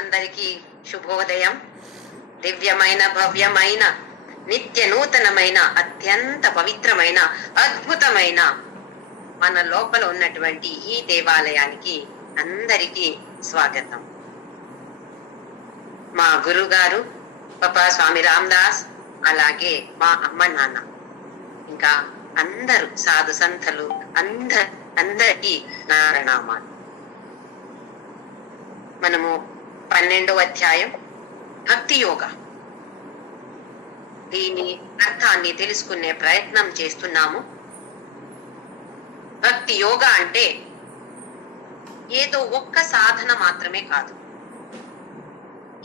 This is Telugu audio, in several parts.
అందరికీ శుభోదయం. దివ్యమైన భవ్యమైన నిత్య నూతనమైన అత్యంత పవిత్రమైన అద్భుతమైన మన లోపల ఉన్నటువంటి ఈ దేవాలయానికి అందరికీ స్వాగతం. మా గురుగారు పపా స్వామి రామదాస్, అలాగే మా అమ్మ నాన్న, ఇంకా అందరూ సాధు సంతలు అందరికీ నా ప్రణామాలు. మనము 12వ అధ్యాయం భక్తి యోగ, దీని అర్థాన్ని తెలుసుకునే ప్రయత్నం చేస్తున్నాము. భక్తి యోగ అంటే ఏదో ఒక్క సాధన మాత్రమే కాదు,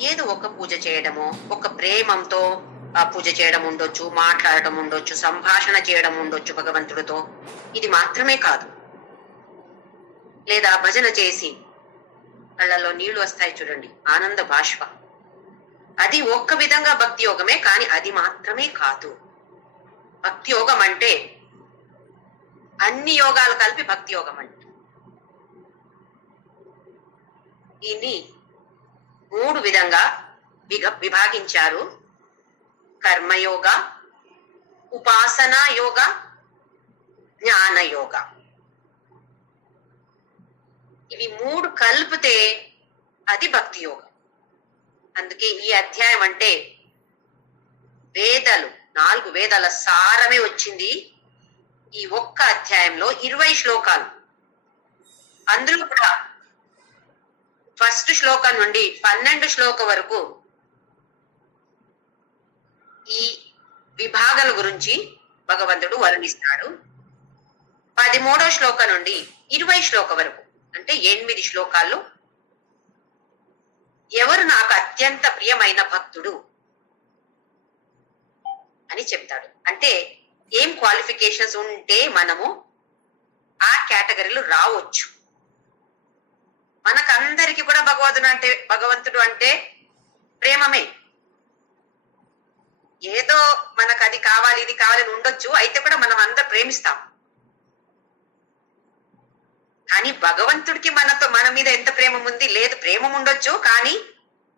ఏదో ఒక పూజ చేయడము, ఒక ప్రేమంతో పూజ చేయడం ఉండొచ్చు, మాట్లాడటం ఉండొచ్చు, సంభాషణ చేయడం ఉండొచ్చు భగవంతుడితో, ఇది మాత్రమే కాదు. లేదా భజన చేసి కళ్ళలో నీళ్లు వస్తాయి చూడండి, ఆనంద బాష్ప, అది ఒక్క విధంగా భక్తి యోగమే. కానీ అది మాత్రమే కాదు. భక్తి యోగం అంటే అన్ని యోగాలు కలిపి భక్తి యోగం అంటే. దీన్ని 3 విధంగా విభాగించారు: కర్మయోగ, ఉపాసనా యోగ, జ్ఞాన యోగ. ఇవి 3 కలిపితే అది భక్తి యోగం. అందుకే ఈ అధ్యాయం అంటే వేదాలు, 4 వేదాల సారమే వచ్చింది ఈ ఒక్క అధ్యాయంలో. 20 శ్లోకాలు, అందులో కూడా ఫస్ట్ శ్లోకం నుండి 12 శ్లోకం వరకు ఈ విభాగాల గురించి భగవంతుడు వర్ణిస్తాడు. 13వ శ్లోకం నుండి 20 శ్లోకం వరకు, అంటే 8 శ్లోకాల్లో ఎవరు నాకు అత్యంత ప్రియమైన భక్తుడు అని చెప్తాడు. అంటే ఏం క్వాలిఫికేషన్స్ ఉంటే మనము ఆ కేటగిరీలో రావచ్చు. మనకందరికి కూడా భగవంతుడు అంటే ప్రేమమే. ఏదో మనకు అది కావాలి ఇది కావాలని ఉండొచ్చు, అయితే కూడా మనం అందరూ ప్రేమిస్తాం. కానీ భగవంతుడికి మన మీద ఎంత ప్రేమ ఉంది? లేదు, ప్రేమ ఉండొచ్చు, కానీ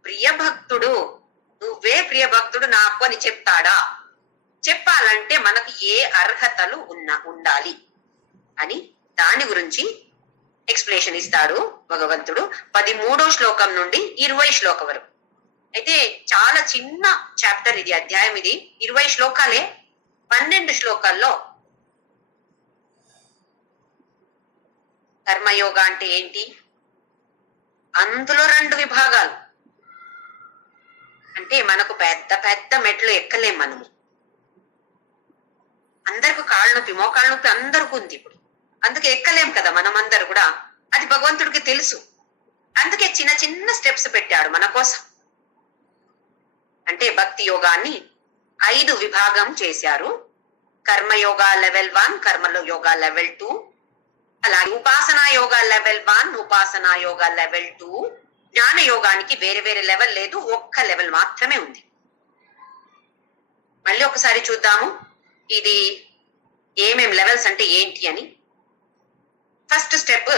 ప్రియ భక్తుడు, నువ్వే ప్రియ భక్తుడు నాకు అని చెప్తాడా? చెప్పాలంటే మనకు ఏ అర్హతలు ఉండాలి అని దాని గురించి ఎక్స్ప్లెనేషన్ ఇస్తాడు భగవంతుడు 13వ శ్లోకం నుండి 20 శ్లోకం వరకు. అయితే చాలా చిన్న చాప్టర్ ఇది, అధ్యాయం ఇది. 20 శ్లోకాలే. 12 శ్లోకాల్లో కర్మయోగ అంటే ఏంటి, అందులో 2 విభాగాలు. అంటే మనకు పెద్ద పెద్ద మెట్లు ఎక్కలేం మనము. అందరికి కాళ్ళ నొప్పి, మోకాళ్ళ నొప్పి అందరికి ఉంది ఇప్పుడు, అందుకే ఎక్కలేం కదా మనం అందరు కూడా. అది భగవంతుడికి తెలుసు, అందుకే చిన్న చిన్న స్టెప్స్ పెట్టాడు మన కోసం. అంటే భక్తి యోగాన్ని 5 విభాగం చేశారు. కర్మయోగ లెవెల్ 1, కర్మలో యోగా లెవెల్ 2, అలాగే ఉపాసనా యోగా లెవెల్ 1, ఉపాసనా యోగా లెవెల్ 2. జ్ఞాన యోగానికి వేరే వేరే లెవెల్ లేదు, ఒక్క లెవెల్ మాత్రమే ఉంది. మళ్ళీ ఒకసారి చూద్దాము ఇది ఏమేం లెవెల్స్ అంటే ఏంటి అని. First step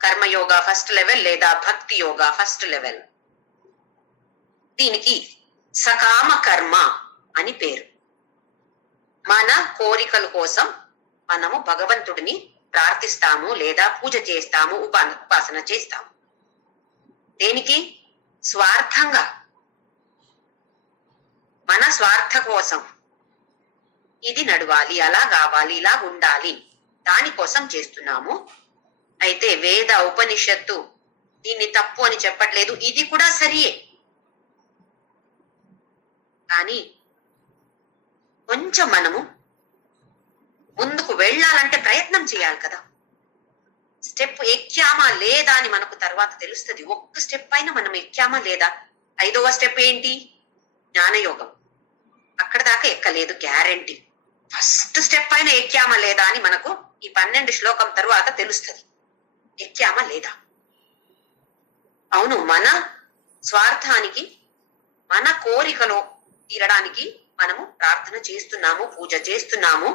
karma yoga first level, లేదా భక్తి యోగా ఫస్ట్ లెవెల్. దీనికి సకామ కర్మ అని పేరు. మన కోరికల కోసం మనము భగవంతుడిని ప్రార్థిస్తాము, లేదా పూజ చేస్తాము, ఉపాసన చేస్తాము. దేనికి? స్వార్థంగా, మన స్వార్థ కోసం. ఇది నడవాలి, అలా కావాలి, ఇలా ఉండాలి, దానికోసం చేస్తున్నాము. అయితే వేద ఉపనిషత్తు దీన్ని తప్పు అని చెప్పట్లేదు, ఇది కూడా సరియే. కానీ కొంచెం మనము ముందుకు వెళ్ళాలంటే ప్రయత్నం చేయాలి కదా. స్టెప్ ఎక్కామా లేదా అని మనకు తర్వాత తెలుస్తుంది. ఒక్క స్టెప్ అయినా మనం ఎక్కామా లేదా. 5వ స్టెప్ ఏంటి? జ్ఞానయోగం. అక్కడ దాకా ఎక్కలేదు గ్యారంటీ. ఫస్ట్ స్టెప్ అయినా ఎక్కామా లేదా అని మనకు ఈ 12 శ్లోకం తర్వాత తెలుస్తుంది, ఎక్కామా లేదా. అవును, మన స్వార్థానికి, మన కోరికలో తీరడానికి మనము ప్రార్థన చేస్తున్నాము, పూజ చేస్తున్నాము.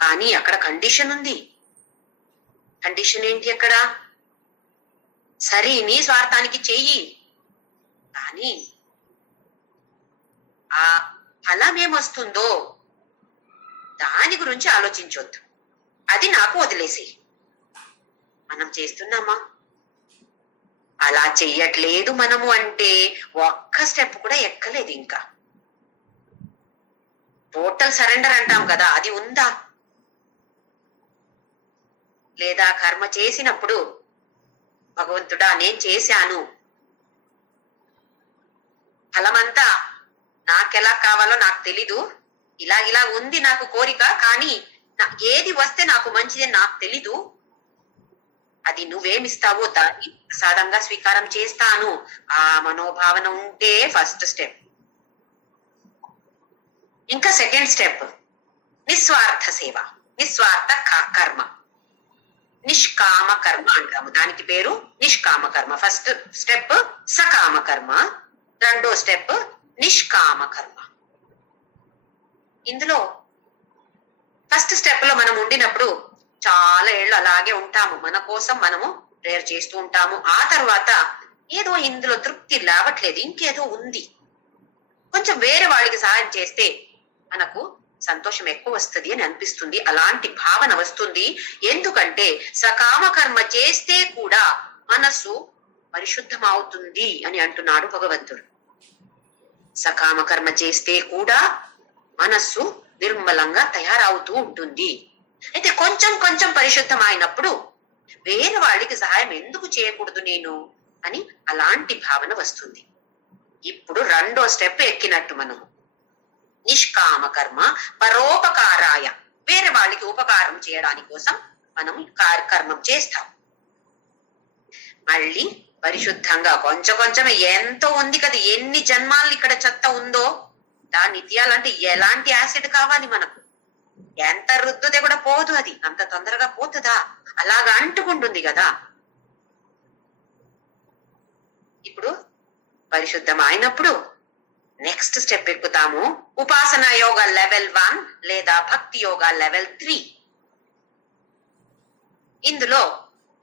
కానీ అక్కడ కండిషన్ ఉంది. కండిషన్ ఏంటి అక్కడ? సరే నీ స్వార్థానికి చెయ్యి, ఆ ఫలం ఏమొస్తుందో దాని గురించి ఆలోచించొద్దు. అది నాకు వదిలేసి. మనం చేస్తున్నామా? అలా చెయ్యట్లేదు మనము అంటే ఒక్క స్టెప్ కూడా ఎక్కలేదు ఇంకా. టోటల్ సరెండర్ అంటాం కదా, అది ఉందా? లేదా కర్మ చేసినప్పుడు భగవంతుడా నేను చేశాను, ఫలమంతా నాకెలా కావాలో నాకు తెలీదు, ఇలా ఉంది నాకు కోరిక, కానీ ఏది వస్తే నాకు మంచిది నాకు తెలీదు, అది నువ్వేమిస్తావో దాన్ని ప్రసాదంగా స్వీకారం చేస్తాను. ఆ మనోభావన ఉంటే ఫస్ట్ స్టెప్. ఇంకా సెకండ్ స్టెప్ నిస్వార్థ సేవ, నిస్వార్థ కర్మ, నిష్కామ కర్మ అంటాము. దానికి పేరు నిష్కామ కర్మ. ఫస్ట్ స్టెప్ సకామ కర్మ, రెండో స్టెప్ నిష్కామ కర్మ. ఇందులో ఫస్ట్ స్టెప్ లో మనం ఉండినప్పుడు చాలా ఏళ్ళు అలాగే ఉంటాము, మన కోసం మనము ప్రేయర్ చేస్తూ ఉంటాము. ఆ తర్వాత ఏదో ఇందులో తృప్తి రావట్లేదు, ఇంకేదో ఉంది, కొంచెం వేరే వాళ్ళకి సహాయం చేస్తే మనకు సంతోషం ఎక్కువ వస్తుంది అని అనిపిస్తుంది. అలాంటి భావన వస్తుంది. ఎందుకంటే సకామ కర్మ చేస్తే కూడా మనస్సు పరిశుద్ధం అవుతుంది అని అంటున్నాడు భగవంతుడు. సకామ కర్మ చేస్తే కూడా మనస్సు నిర్మలంగా తయారవుతూ ఉంటుంది. అయితే కొంచెం కొంచెం పరిశుద్ధం అయినప్పుడు వేరే వాళ్ళకి సహాయం ఎందుకు చేయకూడదు నేను అని అలాంటి భావన వస్తుంది. ఇప్పుడు రెండో స్టెప్ ఎక్కినట్టు మనము. నిష్కామ కర్మ పరోపకారాయ, వేరే వాళ్ళకి ఉపకారం చేయడానికి కోసం మనం కర్మం చేస్తాం. మళ్ళీ పరిశుద్ధంగా కొంచెం కొంచెం ఎంతో ఉంది కదా, ఎన్ని జన్మాలు ఇక్కడ చెత్త ఉందో దాన్ని తీయాలంటే ఎలాంటి యాసిడ్ కావాలి మనకు? ఎంత రుద్దుదే కూడా పోదు, అది అంత తొందరగా పోతుందా? అలాగా అంటుకుంటుంది కదా. ఇప్పుడు పరిశుద్ధం అయినప్పుడు నెక్స్ట్ స్టెప్ ఎక్కుతాము. ఉపాసన యోగ లెవెల్ 1 లేదా భక్తి యోగ లెవెల్ 3. ఇందులో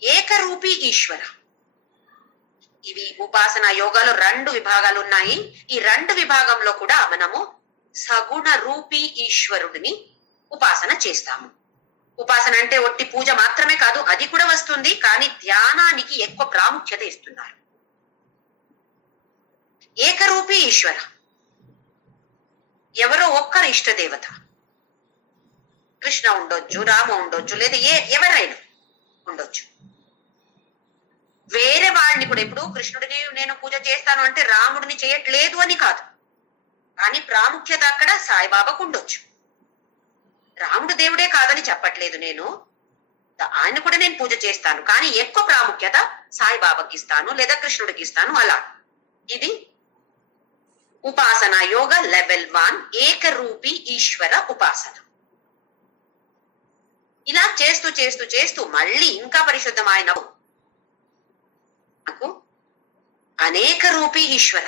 ఏకరూపీ ఈశ్వర. ఇవి ఉపాసన యోగాలు 2 విభాగాలు ఉన్నాయి. ఈ 2 విభాగంలో కూడా మనము సగుణ రూపీ ఈశ్వరుడిని ఉపాసన చేస్తాము. ఉపాసన అంటే ఒట్టి పూజ మాత్రమే కాదు, అది కూడా వస్తుంది, కానీ ధ్యానానికి ఎక్కువ ప్రాముఖ్యత ఇస్తున్నారు. ఏకరూపీ ఈశ్వర ఎవరో ఒక్కరు ఇష్ట దేవత. కృష్ణ ఉండొచ్చు, రామ ఉండొచ్చు, లేదా ఎవరైనా ఉండొచ్చు. వేరే వాడిని కూడా, ఇప్పుడు కృష్ణుడిని నేను పూజ చేస్తాను అంటే రాముడిని చేయట్లేదు అని కాదు, కానీ ప్రాముఖ్యత అక్కడ సాయిబాబాకు ఉండొచ్చు. రాముడు దేవుడే కాదని చెప్పట్లేదు నేను, ఆయన కూడా నేను పూజ చేస్తాను, కానీ ఎక్కువ ప్రాముఖ్యత సాయిబాబాకి ఇస్తాను లేదా కృష్ణుడికి ఇస్తాను. అలా ఇది ఉపాసన యోగ లెవెల్ 1 ఏకరూపీ ఈశ్వర ఉపాసన. ఇలా చేస్తూ చేస్తూ చేస్తూ మళ్ళీ ఇంకా పరిశుద్ధమైన అనేక రూపీ ఈశ్వర.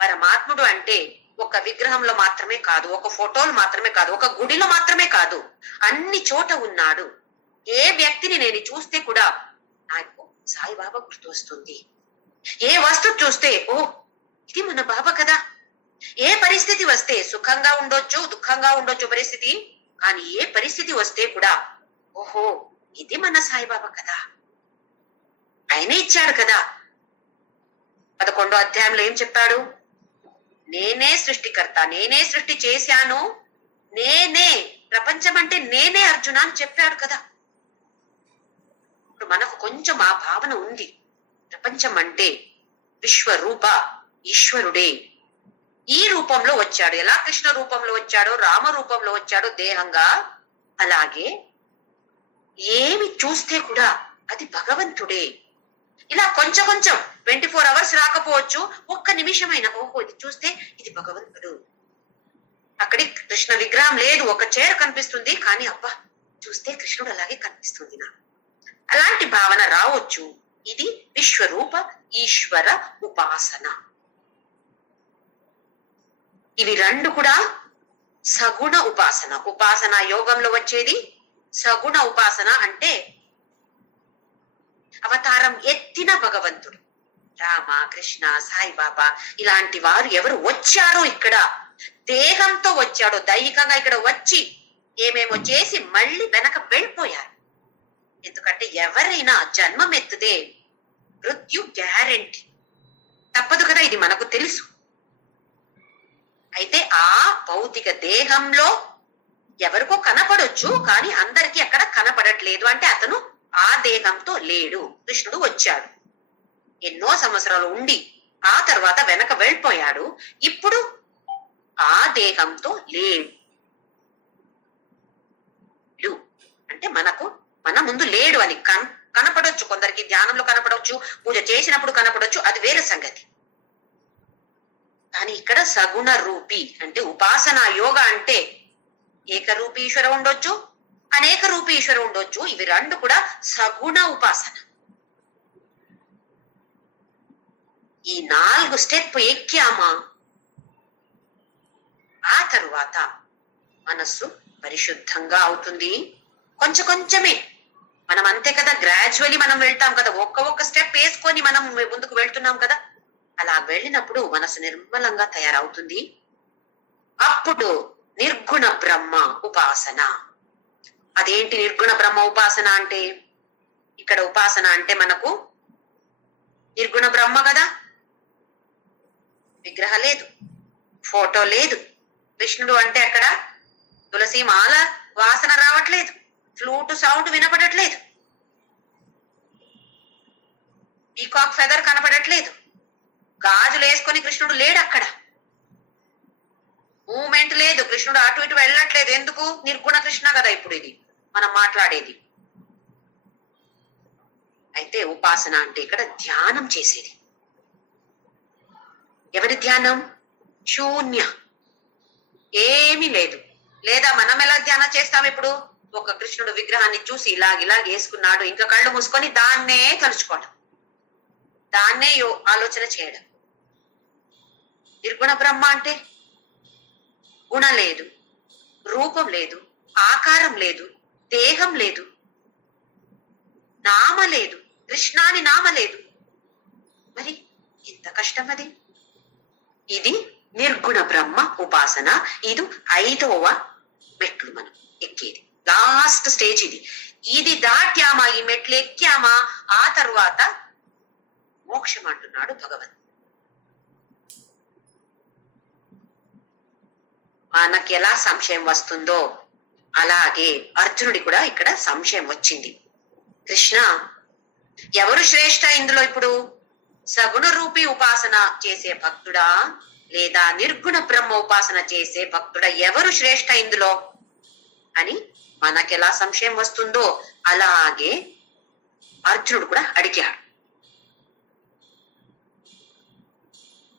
పరమాత్ముడు అంటే ఒక విగ్రహంలో మాత్రమే కాదు, ఒక ఫోటోలు మాత్రమే కాదు, ఒక గుడిలో మాత్రమే కాదు, అన్ని చోట ఉన్నాడు. ఏ వ్యక్తిని నేను చూస్తే కూడా నాకు సాయిబాబా గుర్తు వస్తుంది. ఏ వస్తువు చూస్తే ఓ ఇది మన బాబా కదా. ఏ పరిస్థితి వస్తే, సుఖంగా ఉండొచ్చు దుఃఖంగా ఉండొచ్చు పరిస్థితి, కానీ ఏ పరిస్థితి వస్తే కూడా ఓహో ఇది మన సాయిబాబా కదా, ఆయనే ఇచ్చాడు కదా. 11వ అధ్యాయంలో ఏం చెప్పాడు? నేనే సృష్టికర్త, నేనే సృష్టి చేశాను, నేనే ప్రపంచం అంటే నేనే అర్జున అని చెప్పాడు కదా. ఇప్పుడు మనకు కొంచెం ఆ భావన ఉంది. ప్రపంచం అంటే విశ్వరూప ఈశ్వరుడే. ఈ రూపంలో వచ్చాడు. ఎలా కృష్ణ రూపంలో వచ్చాడో, రామ రూపంలో వచ్చాడో దేహంగా, అలాగే ఏమి చూస్తే కూడా అది భగవంతుడే. ఇలా కొంచెం కొంచెం 24 అవర్స్ రాకపోవచ్చు, ఒక్క నిమిషమైనా ఓహో ఇది చూస్తే ఇది భగవంతుడు. అక్కడి కృష్ణ విగ్రహం లేదు, ఒక చైర్ కనిపిస్తుంది, కానీ అబ్బా చూస్తే కృష్ణుడు అలాగే కనిపిస్తుంది నాకు. అలాంటి భావన రావచ్చు. ఇది విశ్వరూప ఈశ్వర ఉపాసన. ఇవి 2 కూడా సగుణ ఉపాసన. ఉపాసన యోగంలో వచ్చేది సగుణ ఉపాసన అంటే అవతారం ఎత్తిన భగవంతుడు. రామ, కృష్ణ, సాయిబాబా ఇలాంటి వారు ఎవరు వచ్చారో ఇక్కడ దేహంతో వచ్చాడో దైహికంగా ఇక్కడ వచ్చి ఏమేమో చేసి మళ్ళీ వెనక వెళ్ళిపోయారు. ఎందుకంటే ఎవరైనా జన్మం ఎత్తుదే మృత్యు గ్యారెంటీ, తప్పదు కదా, ఇది మనకు తెలుసు. అయితే ఆ భౌతిక దేహంలో ఎవరికో కనపడొచ్చు, కానీ అందరికీ అక్కడ కనపడట్లేదు. అంటే అతను ఆ దేహంతో లేడు. కృష్ణుడు వచ్చాడు, ఎన్నో సంవత్సరాలు ఉండి ఆ తర్వాత వెనక వెళ్ళిపోయాడు. ఇప్పుడు ఆ దేహంతో లేడు. అంటే మన ముందు లేడు అని కనపడొచ్చు. కొందరికి ధ్యానంలో కనపడవచ్చు, పూజ చేసినప్పుడు కనపడొచ్చు, అది వేరే సంగతి. కానీ ఇక్కడ సగుణ రూపి అంటే ఉపాసన యోగ అంటే ఏకరూపి ఈశ్వర ఉండొచ్చు, అనేక రూపి ఈశ్వర ఉండొచ్చు. ఇవి రెండు కూడా సగుణ ఉపాసన. ఈ 4 స్టెప్ ఎక్కామా ఆ తరువాత మనస్సు పరిశుద్ధంగా అవుతుంది. కొంచెం కొంచెమే మనం అంతే కదా, గ్రాడ్యువల్లీ మనం వెళ్తాం కదా, ఒక్క స్టెప్ వేసుకొని మనం ముందుకు వెళ్తున్నాం కదా. అలా వెళ్ళినప్పుడు మనసు నిర్మలంగా తయారవుతుంది. అప్పుడు నిర్గుణ బ్రహ్మ ఉపాసన. అదేంటి నిర్గుణ బ్రహ్మ ఉపాసన అంటే? ఇక్కడ ఉపాసన అంటే మనకు నిర్గుణ బ్రహ్మ కదా, విగ్రహం లేదు, ఫోటో లేదు. కృష్ణుడు అంటే అక్కడ తులసి మాల వాసన రావట్లేదు, ఫ్లూట్ సౌండ్ వినపడట్లేదు, పీకాక్ ఫెదర్ కనపడట్లేదు, గాజులు వేసుకొని కృష్ణుడు లేడు అక్కడ, మూమెంట్ లేదు, కృష్ణుడు అటు ఇటు వెళ్ళట్లేదు. ఎందుకు? నిర్గుణ కృష్ణ కదా ఇప్పుడు ఇది మనం మాట్లాడేది. అయితే ఉపాసన అంటే ఇక్కడ ధ్యానం చేసేది. ఎవరి ధ్యానం? శూన్య, ఏమీ లేదు. లేదా మనం ఎలా ధ్యానం చేస్తాం? ఇప్పుడు ఒక కృష్ణుడు విగ్రహాన్ని చూసి ఇలాగ వేసుకున్నాడు, ఇంకా కళ్ళు మూసుకొని దాన్నే తలుచుకోవడం, దాన్నే ఆలోచన చేయడం. నిర్గుణ బ్రహ్మ అంటే గుణ లేదు, రూపం లేదు, ఆకారం లేదు, దేహం లేదు, నామ లేదు, కృష్ణాని నామ లేదు. మరి ఎంత కష్టం అది. ఇది నిర్గుణ బ్రహ్మ ఉపాసన. ఇది 5వ మెట్లు మనం ఎక్కేది, లాస్ట్ స్టేజ్ ఇది. ఇది దాట్యామా, ఈ మెట్లు ఎక్కామా, ఆ తరువాత మోక్షం అంటున్నాడు భగవంతుడు. మనకి ఎలా సంశయం వస్తుందో అలాగే అర్జునుడి కూడా ఇక్కడ సంశయం వచ్చింది. కృష్ణ, ఎవరు శ్రేష్ఠ ఇందులో? ఇప్పుడు సగుణ రూపి ఉపాసన చేసే భక్తుడా లేదా నిర్గుణ బ్రహ్మ ఉపాసన చేసే భక్తుడా? ఎవరు శ్రేష్ఠ ఇందులో అని మనకెలా సంశయం వస్తుందో అలాగే అర్జునుడు కూడా అడిగాడు.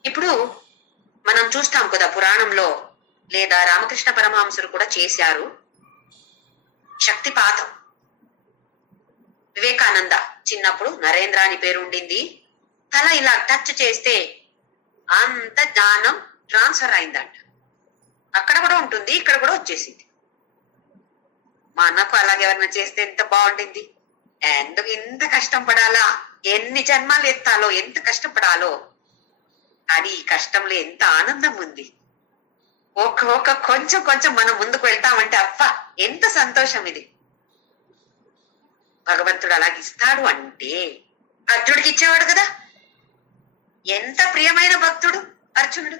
ఇప్పుడు మనం చూస్తాం కదా పురాణంలో, లేదా రామకృష్ణ పరమహంసులు కూడా చేశారు శక్తిపాతం. వివేకానంద చిన్నప్పుడు నరేంద్ర అని పేరు ఉండింది, తల ఇలా టచ్ చేస్తే అంత జ్ఞానం ట్రాన్స్ఫర్ అయిందంట. అక్కడ కూడా ఉంటుంది, ఇక్కడ కూడా వచ్చేసింది. మనకు అలాగే ఎవరైనా చేస్తే ఎంత బాగుంటుంది. ఎందుకు ఇంత కష్టం పడాలా, ఎన్ని జన్మాలు ఎత్తాలో, ఎంత కష్టపడాలో. కానీ ఈ కష్టంలో ఎంత ఆనందం ఉంది. ఒక కొంచెం కొంచెం మనం ముందుకు వెళ్తామంటే అబ్బా ఎంత సంతోషం ఇది. భగవంతుడు అలాగే ఇస్తాడు అంటే అర్జునుడికి ఇచ్చేవాడు కదా. ఎంత ప్రియమైన భక్తుడు అర్జునుడు,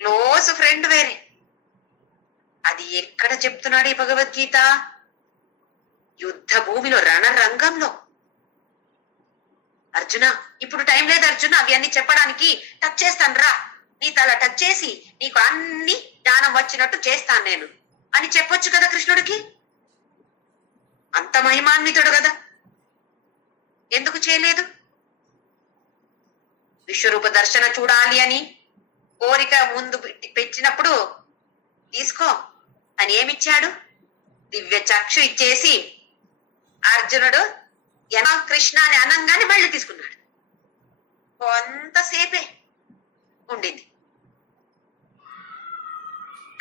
క్లోజ్ ఫ్రెండ్ వేరే. అది ఎక్కడ చెప్తున్నాడు ఈ భగవద్గీత? యుద్ధ భూమిలో, రణరంగంలో. అర్జున, ఇప్పుడు టైం లేదు అర్జున అవి అన్ని చెప్పడానికి, టచ్ చేస్తాను రా, నీ తల టచ్ చేసి నీకు అన్ని జ్ఞానం వచ్చినట్టు చేస్తాను నేను అని చెప్పొచ్చు కదా కృష్ణుడికి. అంత మహిమాన్వితుడు కదా, ఎందుకు చేయలేదు? విశ్వరూప దర్శన చూడాలి అని కోరిక ముందు పెట్టినప్పుడు తీసుకో అని ఏమిచ్చాడు? దివ్య చక్షు ఇచ్చేసి అర్జునుడు ఎలా కృష్ణ అని అనంగానే మళ్ళీ తీసుకున్నాడు. కొంతసేపే ఉండింది.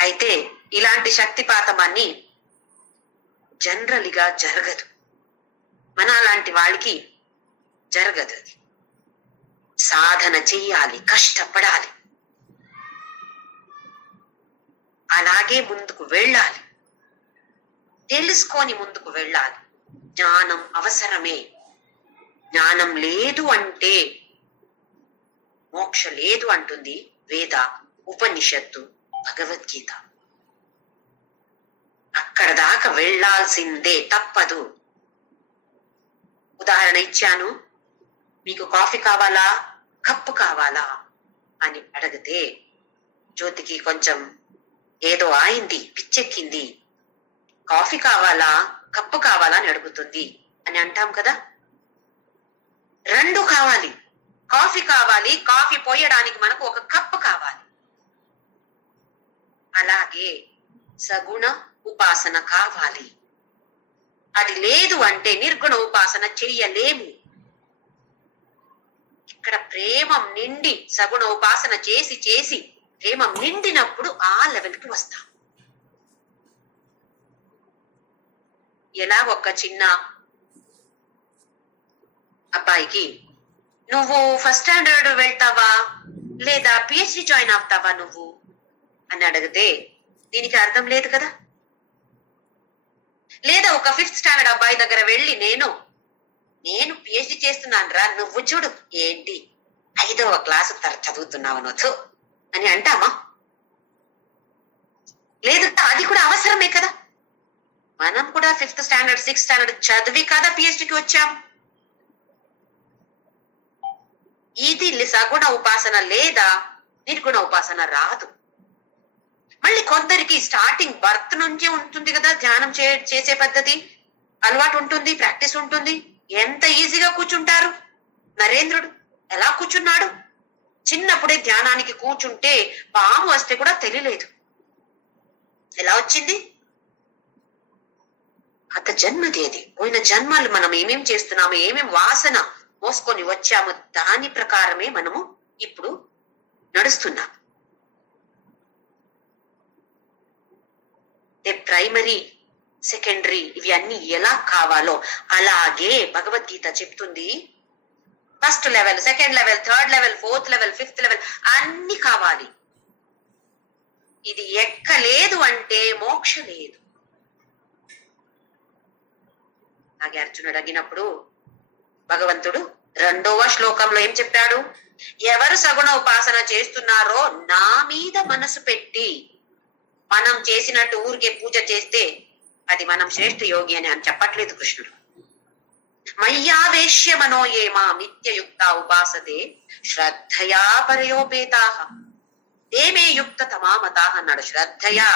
అయితే ఇలాంటి శక్తిపాతమాన్ని జనరల్గా జరగదు, మన అలాంటి వాళ్ళకి జరగదు. అది సాధన చెయ్యాలి, కష్టపడాలి, అలాగే ముందుకు వెళ్ళాలి, తెలుసుకొని ముందుకు వెళ్ళాలి. జ్ఞానం అవసరమే. జ్ఞానం లేదు అంటే మోక్ష లేదు అంటుంది వేద, ఉపనిషత్తు, భగవద్గీత. అక్కడ దాకా వెళ్లాల్సిందే, తప్పదు. ఉదాహరణ ఇచ్చాను, మీకు కాఫీ కావాలా, కప్పు కావాలా అని అడిగితే జ్యోతికి కొంచెం ఏదో అయింది, పిచ్చెక్కింది. కాఫీ కావాలా, కప్పు కావాలా అని అడుగుతుంది అని అంటాం కదా. రెండు కావాలి. కాఫీ కావాలి, కాఫీ పోయడానికి మనకు ఒక కప్పు కావాలి. అలాగే సగుణ ఉపాసన కావాలి. అది లేదు అంటే నిర్గుణ ఉపాసన చెయ్యలేము. ఇక్కడ ప్రేమం నిండి సగుణ ఉపాసన చేసి చేసి ప్రేమం నిండినప్పుడు ఆ లెవెల్కి వస్తాం. ఎలా ఒక చిన్న అబ్బాయికి నువ్వు ఫస్ట్ స్టాండర్డ్ వెళ్తావా లేదా పిహెచ్డి జాయిన్ అవుతావా నువ్వు అని అడిగితే దీనికి అర్థం లేదు కదా. లేదా ఒక ఫిఫ్త్ స్టాండర్డ్ అబ్బాయి దగ్గర వెళ్ళి నేను పిహెచ్డి చేస్తున్నాను రా, నువ్వు చూడు ఏంటి 5వ క్లాసు చదువుతున్నావు నువ్వు అని అంటామా? లేదు, అది కూడా అవసరమే కదా. మనం కూడా 5th స్టాండర్డ్ 6th స్టాండర్డ్ చదివి కదా పిహెచ్డికి వచ్చాం. ఇది సగుణ ఉపాసన లేదా నిర్గుణ ఉపాసన రాదు. మళ్ళీ కొందరికి స్టార్టింగ్ బర్త్ నుంచి ఉంటుంది కదా ధ్యానం చేసే పద్ధతి, అలవాటు ఉంటుంది, ప్రాక్టీస్ ఉంటుంది. ఎంత ఈజీగా కూర్చుంటారు. నరేంద్రుడు ఎలా కూర్చున్నాడు? చిన్నప్పుడే ధ్యానానికి కూర్చుంటే పాము వస్తే కూడా తెలియలేదు. ఎలా వచ్చింది? గత జన్మది అది. పోయిన జన్మలు మనం ఏమేం చేస్తున్నాము, ఏమేం వాసన మోసుకొని వచ్చాము, దాని ప్రకారమే మనము ఇప్పుడు నడుస్తున్నాం. ప్రైమరీ, సెకండరీ ఇవి అన్ని ఎలా కావాలో అలాగే భగవద్గీత చెప్తుంది. First level, second level, third level, fourth level, fifth level అన్ని కావాలి. ఇది ఎక్కలేదు అంటే మోక్ష లేదు. అలాగే అర్జునుడు అడిగినప్పుడు భగవంతుడు 2వ శ్లోకంలో ఏం చెప్పాడు? ఎవరు సగుణ ఉపాసన చేస్తున్నారో నా మీద మనసు పెట్టి మనం చేసినట్టు ఊరికే పూజ చేస్తే అది మనం శ్రేష్ఠ యోగి అని చెప్పట్లేదు కృష్ణుడు. మయ్యావేశ్య మనోయేమా నిత్యయుక్త ఉపాసతే శ్రద్ధయా పరయోపేతాః తేమే యుక్త తమామతాః అన్నాడు. శ్రద్ధయా,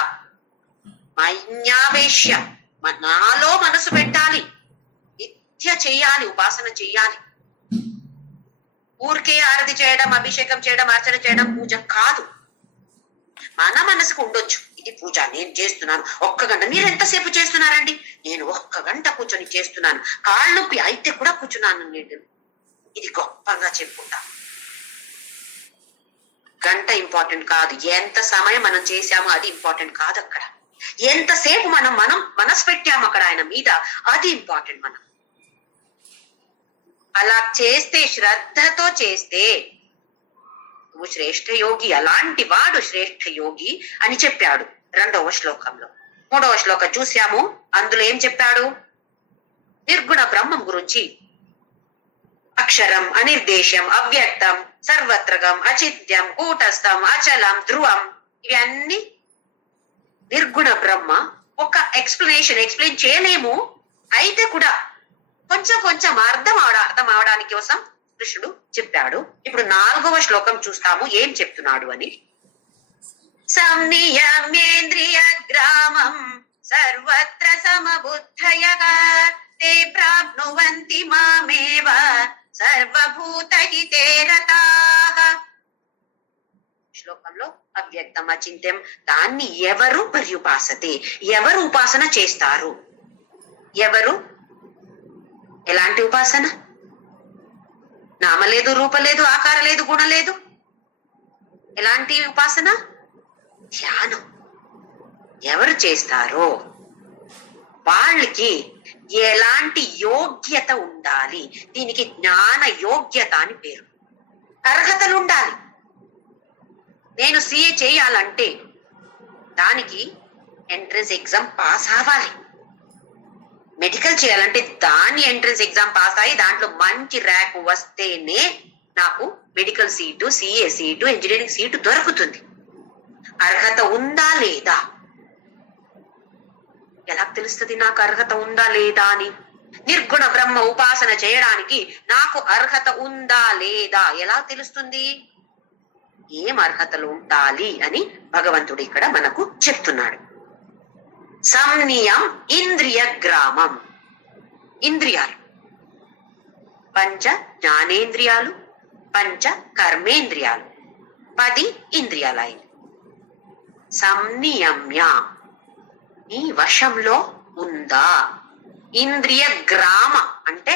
మయ్యావేశ్య, నాలో మనసు పెట్టాలి, నిత్య చెయ్యాలి, ఉపాసన చెయ్యాలి. ఊరికే ఆరతి చేయడం, అభిషేకం చేయడం, అర్చన చేయడం పూజ కాదు. మన మనసుకు ఉండొచ్చు ఇది పూజ, నేను చేస్తున్నాను 1 గంట. మీరు ఎంతసేపు చేస్తున్నారండి? నేను 1 గంట కూర్చొని చేస్తున్నాను, కాళ్ళు నొప్పి అయితే కూడా కూర్చున్నాను నేను. ఇది గొప్పగా చెప్పుకుంటా. గంట ఇంపార్టెంట్ కాదు, ఎంత సమయం మనం చేశామో అది ఇంపార్టెంట్ కాదు. అక్కడ ఎంతసేపు మనం మనసు పెట్టాము అక్కడ ఆయన మీద, అది ఇంపార్టెంట్. మనం అలా చేస్తే, శ్రద్ధతో చేస్తే నువ్వు శ్రేష్ఠ యోగి, అలాంటి వాడు శ్రేష్ఠ యోగి అని చెప్పాడు 2వ శ్లోకంలో. 3వ శ్లోకం చూసాము, అందులో ఏం చెప్పాడు? నిర్గుణ బ్రహ్మం గురించి. అక్షరం, అనిర్దేశం, అవ్యక్తం, సర్వత్రగం, అచిత్యం, కూటస్థం, అచలం, ధ్రువం ఇవన్నీ నిర్గుణ బ్రహ్మ. ఒక ఎక్స్ప్లెయిన్ చేయలేము, అయితే కూడా కొంచెం అర్థం అవడానికి కోసం కృష్ణుడు చెప్పాడు. ఇప్పుడు 4వ శ్లోకం చూస్తాము ఏం చెప్తున్నాడు అని. సంనియమ్యేంద్రియ గ్రామం సర్వత్ర సమబుద్ధయః తే ప్రాప్నువంతి మామేవ సర్వభూతహితే రతాః. శ్లోకంలో అవ్యక్తం, అచింత్యం, దాన్ని ఎవరు పర్యుపాసతే, ఎవరు ఉపాసన చేస్తారు? ఎవరు? ఎలాంటి ఉపాసన? నామ లేదు, రూప లేదు, ఆకార లేదు, గుణ లేదు. ఎలాంటి ఉపాసన? ధ్యానం. ఎవరు చేస్తారో వాళ్ళకి ఎలాంటి యోగ్యత ఉండాలి, దీనికి జ్ఞాన యోగ్యత అని పేరు. అర్హతలు ఉండాలి. నేను సిఏ చేయాలంటే దానికి ఎంట్రన్స్ ఎగ్జామ్ పాస్ అవ్వాలి. మెడికల్ చేయాలంటే దాని ఎంట్రన్స్ ఎగ్జామ్ పాస్ అయ్యి దాంట్లో మంచి ర్యాంక్ వస్తేనే నాకు medical seat, CA seat, engineering seat దొరుకుతుంది. అర్హత ఉందా లేదా? ఎలా తెలుస్తుంది నాకు అర్హత ఉందా లేదా అని? నిర్గుణ బ్రహ్మ ఉపాసన చేయడానికి నాకు అర్హత ఉందా లేదా ఎలా తెలుస్తుంది? ఏం అర్హతలు ఉండాలి అని భగవంతుడు ఇక్కడ మనకు చెప్తున్నాడు. సంనియం ఇంద్రియ గ్రామం. ఇంద్రియాలు పంచ జ్ఞానేంద్రియాలు, పంచ కర్మేంద్రియాలు, 10 ఇంద్రియాలు. సంనియమ్య నీ వశంలో ఉందా? ఇంద్రియ గ్రామ అంటే,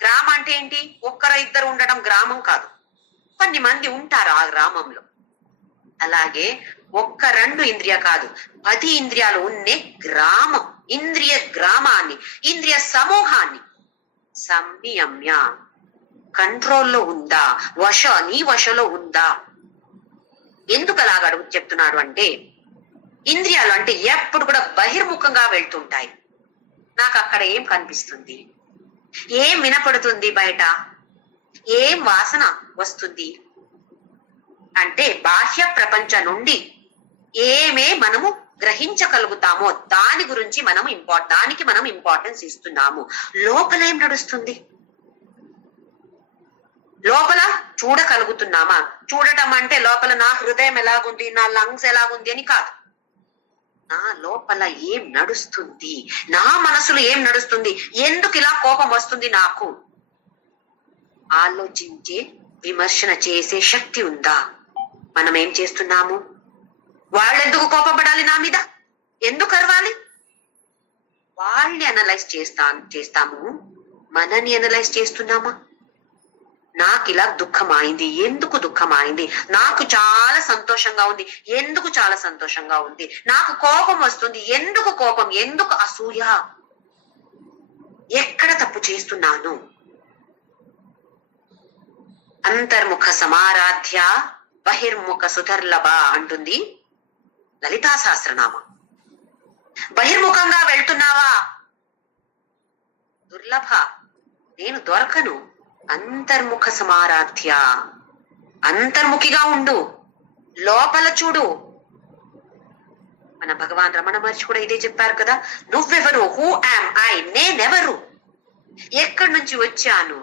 గ్రామ అంటే ఏంటి? ఒక్కరు ఇద్దరు ఉండడం గ్రామం కాదు, కొన్ని మంది ఉంటారు ఆ గ్రామంలో. అలాగే 1-2 ఇంద్రియ కాదు, 10 ఇంద్రియాలు ఉన్నే గ్రామం, ఇంద్రియ గ్రామాన్ని, ఇంద్రియ సమూహాన్ని సంనియమ్య కంట్రోల్లో ఉందా? నీ వశలో ఉందా? ఎందుకు అలాగ చెప్తున్నాడు అంటే, ఇంద్రియాలు అంటే ఎప్పుడు కూడా బహిర్ముఖంగా వెళ్తుంటాయి. నాకు అక్కడ ఏం కనిపిస్తుంది, ఏం వినపడుతుంది, బయట ఏం వాసన వస్తుంది అంటే బాహ్య ప్రపంచం నుండి ఏమే మనము గ్రహించగలుగుతామో దాని గురించి దానికి మనం ఇంపార్టెన్స్ ఇస్తున్నాము. లోపల ఏం నడుస్తుంది? లోపల చూడగలుగుతున్నామా? చూడటం అంటే లోపల నా హృదయం ఎలాగుంది, నా లంగ్స్ ఎలాగుంది అని కాదు. నా లోపల ఏం నడుస్తుంది, నా మనసులో ఏం నడుస్తుంది, ఎందుకు ఇలా కోపం వస్తుంది నాకు, ఆలోచించే విమర్శన చేసే శక్తి ఉందా? మనం ఏం చేస్తున్నాము? వాళ్ళెందుకు కోపపడాలి నా మీద, ఎందుకు అరవాలి? వాళ్ళని అనలైజ్ చేస్తాము, మనని అనలైజ్ చేస్తున్నామా? నాకు ఇలా దుఃఖం అయింది, ఎందుకు దుఃఖం అయింది? నాకు చాలా సంతోషంగా ఉంది, ఎందుకు చాలా సంతోషంగా ఉంది? నాకు కోపం వస్తుంది, ఎందుకు కోపం, ఎందుకు అసూయ? ఎక్కడ తప్పు చేస్తున్నాను? అంతర్ముఖ సమారాధ్య బహిర్ముఖ సుధర్లభ అంటుంది లలితా సహస్రనామం. బహిర్ముఖంగా వెళ్తున్నావా? దుర్లభ, నేను దొరకను. అంతర్ముఖ సమారాధ్య, అంతర్ముఖిగా ఉండు, లోపల చూడు. మన భగవాన్ రమణ మహర్షి కూడా ఇదే చెప్పారు కదా, నువ్వెవరు? హూ యామ్ ఐ, నేనెవరు, ఎక్కడి నుంచి వచ్చాను,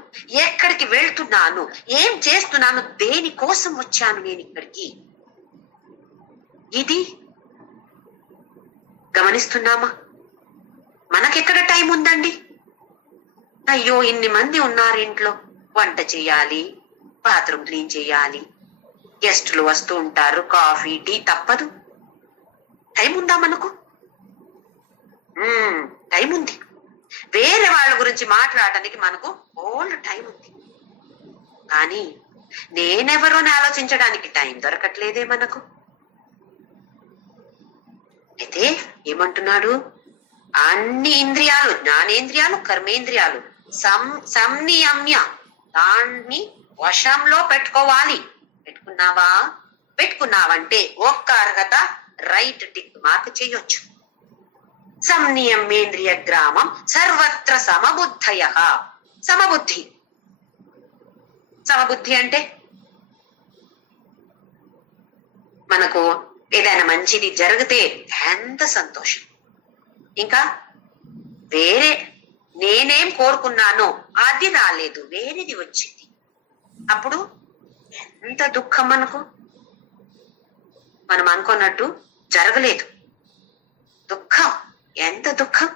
ఎక్కడికి వెళ్తున్నాను, ఏం చేస్తున్నాను, దేని కోసం వచ్చాను నేను ఇక్కడికి, ఇది గమనిస్తున్నామా? మనకెక్కడ టైం ఉందండి? అయ్యో ఇన్ని మంది ఉన్నారు ఇంట్లో, వంట చేయాలి, బాత్రూమ్ క్లీన్ చేయాలి, గెస్టులు వస్తూ ఉంటారు, కాఫీ టీ తప్పదు. టైం ఉందా మనకు? టైం ఉంది. వేరే వాళ్ళ గురించి మాట్లాడటానికి మనకు ఓల్డ్ టైం ఉంది, కానీ నేనెవరోని ఆలోచించడానికి టైం దొరకట్లేదే మనకు. అయితే ఏమంటున్నాడు? అన్ని ఇంద్రియాలు, జ్ఞానేంద్రియాలు, కర్మేంద్రియాలు సంనియమ్య, దాన్ని వశంలో పెట్టుకోవాలి. పెట్టుకున్నావంటే ఒక్క అర్హత రైట్ టిక్ మార్క్ చేయొచ్చు. సంనియమేంద్రియ గ్రామం సర్వత్ర సమబుద్ధయ. సమబుద్ధి, సమబుద్ధి అంటే మనకు ఏదైనా మంచిది జరిగితే ఎంత సంతోషం, ఇంకా వేరే నేనేం కోరుకున్నానో అది రాలేదు, వేరేది వచ్చింది, అప్పుడు ఎంత దుఃఖం మనకు. మనం అనుకున్నట్టు జరగలేదు, దుఃఖం, ఎంత దుఃఖం.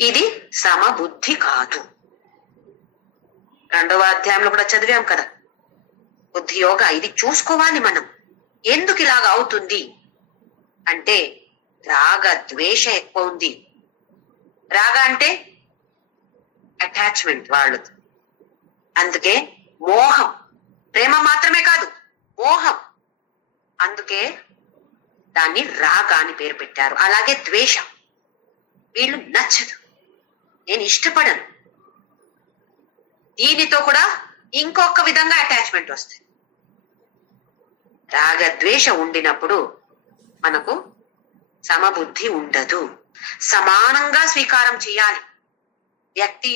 ఇది సమబుద్ధి కాదు. 2వ అధ్యాయంలో కూడా చదివాం కదా, బుద్ధి యోగ. ఇది చూసుకోవాలి మనం, ఎందుకు ఇలాగ అవుతుంది అంటే రాగ ద్వేష ఎక్కువ ఉంది. రాగ అంటే అటాచ్మెంట్ వాళ్ళు, అందుకే మోహం, ప్రేమ మాత్రమే కాదు మోహం, అందుకే దాన్ని రాగ అని పేరు పెట్టారు. అలాగే ద్వేషం, వీళ్ళు నచ్చదు, నేను ఇష్టపడను, దీనితో కూడా ఇంకొక విధంగా అటాచ్మెంట్ వస్తుంది. రాగద్వేష ఉండినప్పుడు మనకు సమబుద్ధి ఉండదు. సమానంగా స్వీకారం చేయాలి. వ్యక్తి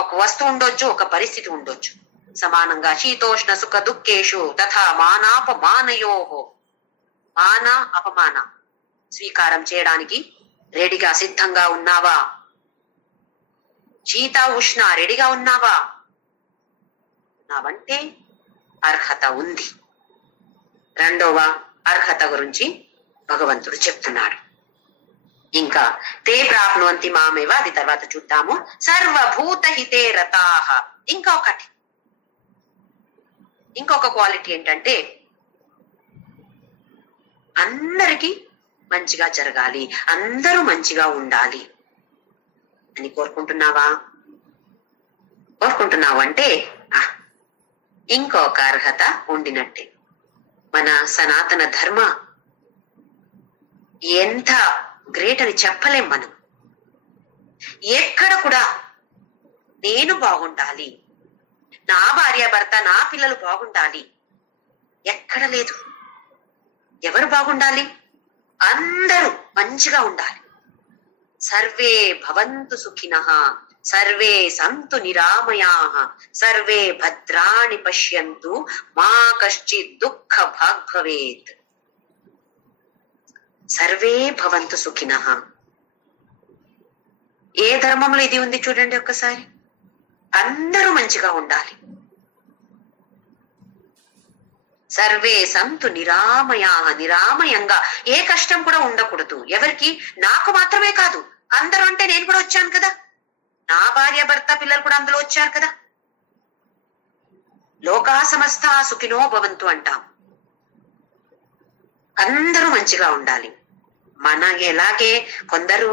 ఒక వస్తువు ఉండొచ్చు, ఒక పరిస్థితి ఉండొచ్చు. సమానంగా శీతోష్ణ సుఖ దుఃఖేషు తథా మానాపమానయోహో, మాన అపమాన స్వీకారం చేయడానికి రెడీగా సిద్ధంగా ఉన్నావా? శీత ఉష్ణ రెడీగా ఉన్నావా? నావంటే అర్హత ఉంది. రెండవ అర్హత గురించి భగవంతుడు చెప్తున్నాడు. ఇంకా తే ప్రాప్నువంతి మామేవ, అది తర్వాత చూద్దాము. సర్వభూత హితే రతాః. ఇంకొక క్వాలిటీ ఏంటంటే అందరికీ మంచిగా జరగాలి, అందరూ మంచిగా ఉండాలి అని కోరుకుంటున్నావా? కోరుకుంటున్నావు అంటే ఇంకొక అర్హత ఉండినట్టే. మన సనాతన ధర్మ ఎంత గ్రేట్ అని చెప్పలేం మనం. ఎక్కడ కూడా నేను బాగుండాలి, నా భార్య భర్త నా పిల్లలు బాగుండాలి ఎక్కడ లేదు. ఎవరు బాగుండాలి? అందరూ మంచిగా ఉండాలి. సర్వే భవంతు సుఖినః, సర్వే సంతు నిరామయాః, సర్వే భద్రాణి పశ్యంతు, మా కశ్చిత్ దుఃఖ భాగ్ భవేత్. సర్వే భవంతు సుఖినః. ఏ ధర్మంలో ఇది ఉంది చూడండి ఒక్కసారి. అందరూ మంచిగా ఉండాలి. సర్వే సంతు నిరామయాః, నిరామయంగా ఏ కష్టం కూడా ఉండకూడదు ఎవరికి. నాకు మాత్రమే కాదు, అందరూ అంటే నేను కూడా వచ్చాను కదా, నా భార్య భర్త పిల్లలు కూడా అందులో వచ్చారు కదా. లోకా సమస్తా సుఖినో భవంతు అంటాం. అందరూ మంచిగా ఉండాలి. మన ఎలాగే కొందరు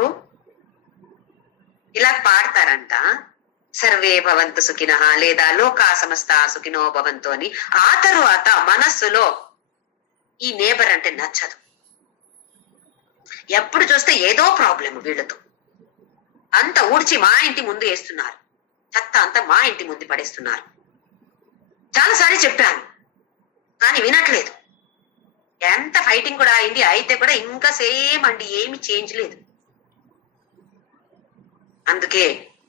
ఇలా పాడతారంట, సర్వే భవంతు సుఖినః లేదా లోకా సమస్తా సుఖినో భవంతు అని. ఆ తరువాత మనస్సులో ఈ నేబర్ అంటే నచ్చదు. ఎప్పుడు చూస్తే ఏదో ప్రాబ్లం వీళ్ళతో. అంత ఊడ్చి మా ఇంటి ముందు వేస్తున్నారు, చెత్త అంతా మా ఇంటి ముందు పడేస్తున్నారు. చాలాసార్లు చెప్పాను కానీ వినట్లేదు. ఎంత ఫైటింగ్ కూడా అయింది, అయితే కూడా ఇంకా సేమ్ అండి, ఏమి చేంజ్ లేదు. అందుకే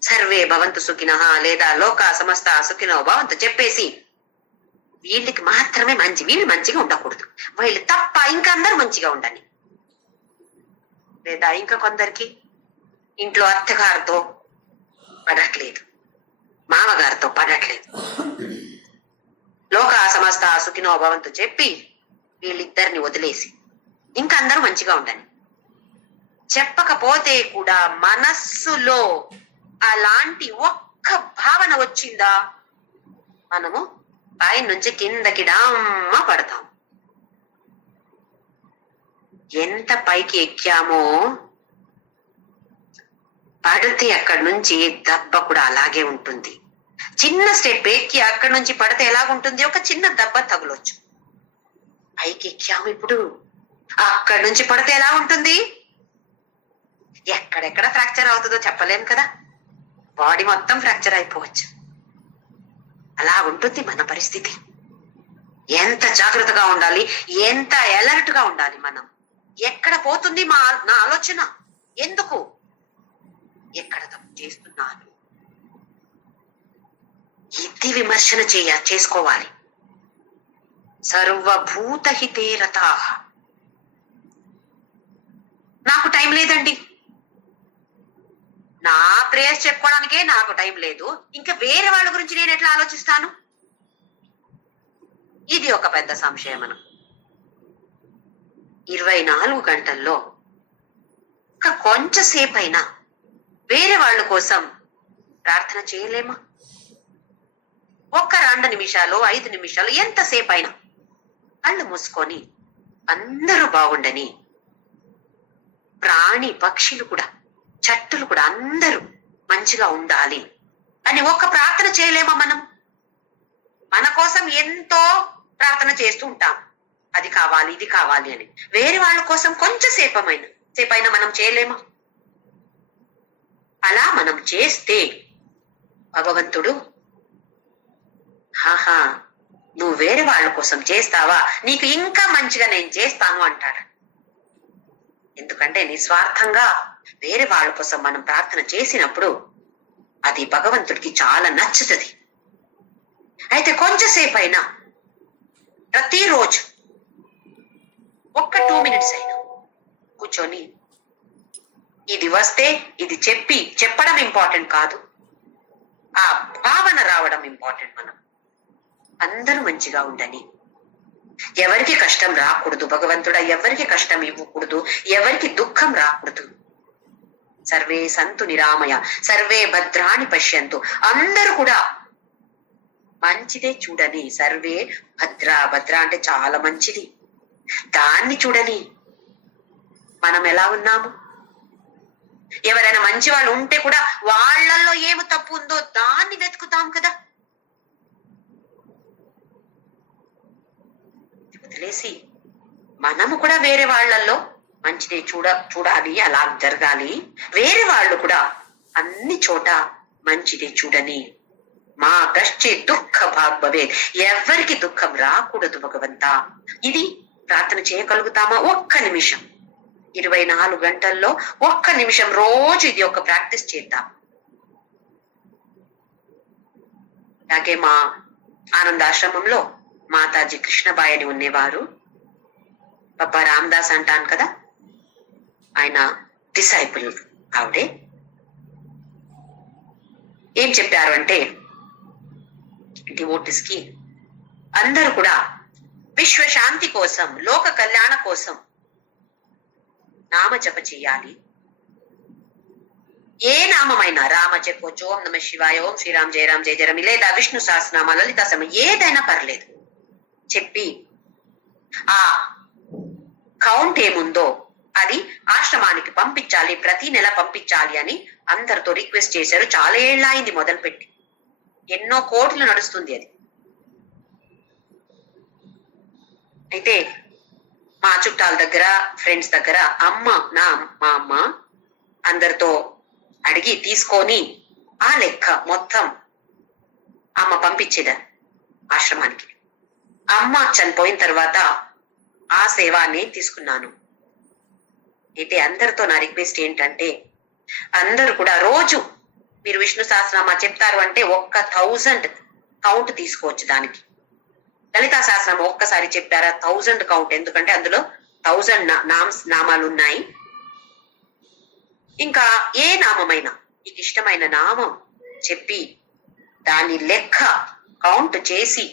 సర్వే భవంతు సుఖినః లేదా లోకా సమస్తా సుఖినో భవంతు చెప్పేసి వీళ్ళకి మాత్రమే మంచి, వీళ్ళు మంచిగా ఉండకూడదు, వీళ్ళు తప్ప ఇంకా అందరూ మంచిగా ఉండని. లేదా ఇంకా కొందరికి ఇంట్లో అత్తగారితో పడట్లేదు, మామగారితో పడట్లేదు. లోకా సమస్తా సుఖినో భవంతు చెప్పి వీళ్ళిద్దరిని వదిలేసి ఇంకా అందరూ మంచిగా ఉండని చెప్పకపోతే కూడా మనస్సులో అలాంటి ఒక్క భావన వచ్చిందా మనము పైన నుంచి కిందకి డామ్మ పడతాం. ఎంత పైకి ఎక్కామో పడితే అక్కడి నుంచి దెబ్బ కూడా అలాగే ఉంటుంది. చిన్న స్టెప్ ఎక్కి అక్కడి నుంచి పడితే ఎలాగుంటుంది, ఒక చిన్న దెబ్బ తగులొచ్చు. పైకి ఎక్కాము ఇప్పుడు, అక్కడి నుంచి పడితే ఎలా ఉంటుంది, ఎక్కడెక్కడ ఫ్రాక్చర్ అవుతుందో చెప్పలేం కదా, బాడీ మొత్తం ఫ్రాక్చర్ అయిపోవచ్చు. అలా ఉంటుంది మన పరిస్థితి. ఎంత జాగ్రత్తగా ఉండాలి, ఎంత అలర్ట్ గా ఉండాలి మనం. ఎక్కడ పోతుంది నా ఆలోచన, ఎందుకు, ఎక్కడ తప్పు చేస్తున్నాను, ఇది విమర్శన చేసుకోవాలి. సర్వభూత హితే రతాః. నాకు టైం లేదండి, నా ప్రేయర్స్ చెప్పుకోవడానికే నాకు టైం లేదు, ఇంకా వేరే వాళ్ళ గురించి నేను ఎట్లా ఆలోచిస్తాను? ఇది ఒక పెద్ద సంశయం. మనం 24 గంటల్లో ఒక కొంచెంసేపు అయినా వేరే వాళ్ళ కోసం ప్రార్థన చేయలేమా? ఒక్క 2 నిమిషాలు 5 నిమిషాలు ఎంతసేపు అయినా కళ్ళు మూసుకొని అందరూ బాగుండని, ప్రాణి పక్షులు కూడా చెట్టులు కూడా అందరూ మంచిగా ఉండాలి అని ఒక్క ప్రార్థన చేయలేమా మనం? మన కోసం ఎంతో ప్రార్థన చేస్తూ ఉంటాం, అది కావాలి ఇది కావాలి అని. వేరే వాళ్ళ కోసం కొంచెం సేపైనా మనం చేయలేమా? అలా మనం చేస్తే భగవంతుడు హాహా, నువ్వు వేరే వాళ్ళ కోసం చేస్తావా, నీకు ఇంకా మంచిగా నేను చేస్తాను అంటాడు. ఎందుకంటే నిస్వార్థంగా వేరే వాళ్ళ కోసం మనం ప్రార్థన చేసినప్పుడు అది భగవంతుడికి చాలా నచ్చుతుంది. అయితే కొంచెంసేపు అయినా, ప్రతిరోజు ఒక్క 2 minutes అయినా కూర్చొని ఇది వస్తే ఇది చెప్పడం ఇంపార్టెంట్ కాదు, ఆ భావన రావడం ఇంపార్టెంట్. మనం అందరూ మంచిగా ఉండని, ఎవరికి కష్టం రాకూడదు, భగవంతుడా ఎవరికి కష్టం ఇవ్వకూడదు, ఎవరికి దుఃఖం రాకూడదు. సర్వే సంతు నిరామయ సర్వే భద్రాని పశ్యంతు, అందరూ కూడా మంచిదే చూడని. సర్వే భద్ర అంటే చాలా మంచిది, దాన్ని చూడని. మనం ఎలా ఉన్నాము? ఎవరైనా మంచి వాళ్ళు ఉంటే కూడా వాళ్ళల్లో ఏమి తప్పు ఉందో దాన్ని వెతుకుతాం కదా. వదిలేసి మనము కూడా వేరే వాళ్ళల్లో మంచిదే చూడాలి, అలా జరగాలి. వేరే వాళ్ళు కూడా అన్ని చోట మంచిదే చూడని. మా కష్టే దుఃఖ భాగ్ భవేత్, ఎవరికి దుఃఖం రాకూడదు భగవంతా. ఇది ప్రార్థన చేయగలుగుతామా? ఒక్క నిమిషం, 24 గంటల్లో ఒక్క నిమిషం రోజు ఇది ఒక ప్రాక్టీస్ చేద్దాం. అలాగే మా ఆనందాశ్రమంలో మాతాజీ కృష్ణబాయి అని ఉండేవారు. బాబా రామదాస్ అంటాను కదా, ఆయన డిసైపుల్ ఆవిడే. ఏం చెప్పారు అంటే, డివోటీస్ కి అందరూ కూడా విశ్వశాంతి కోసం, లోక కళ్యాణ కోసం నామ జప చేయాలి. ఏ నామమైనా, రామ చెప్పొచ్చు, ఓం నమ శివాయ, ఓం శ్రీరామ్, జయరామ్, జయ జయరామ్, లేదా విష్ణు సహస్రనామ, లలితా సమయం, ఏదైనా పర్లేదు చెప్పి ఆ కౌంట్ ఏముందో అది ఆశ్రమానికి పంపించాలి, ప్రతి నెల పంపించాలి అని అందరితో రిక్వెస్ట్ చేశారు. చాలా ఏళ్ళ అయింది మొదలుపెట్టి, ఎన్నో కోట్లు నడుస్తుంది అది. అయితే మా చుట్టాల దగ్గర, ఫ్రెండ్స్ దగ్గర మా అమ్మ అందరితో అడిగి తీసుకొని ఆ లెక్క మొత్తం అమ్మ పంపించేదా ఆశ్రమానికి. అమ్మ చనిపోయిన తర్వాత ఆ సేవాన్ని తీసుకున్నాను. అయితే అందరితో నా రిక్వెస్ట్ ఏంటంటే, అందరూ కూడా రోజు మీరు విష్ణు సహస్రనామ చెప్తారు అంటే 1000 కౌంట్ తీసుకోవచ్చు. దానికి లలితా సహస్రనామం ఒక్కసారి చెప్పారా 1000 కౌంట్, ఎందుకంటే అందులో 1000 నామాలు ఉన్నాయి. ఇంకా ఏ నామమైనా మీకు ఇష్టమైన నామం చెప్పి దాని లెక్క కౌంట్ చేసి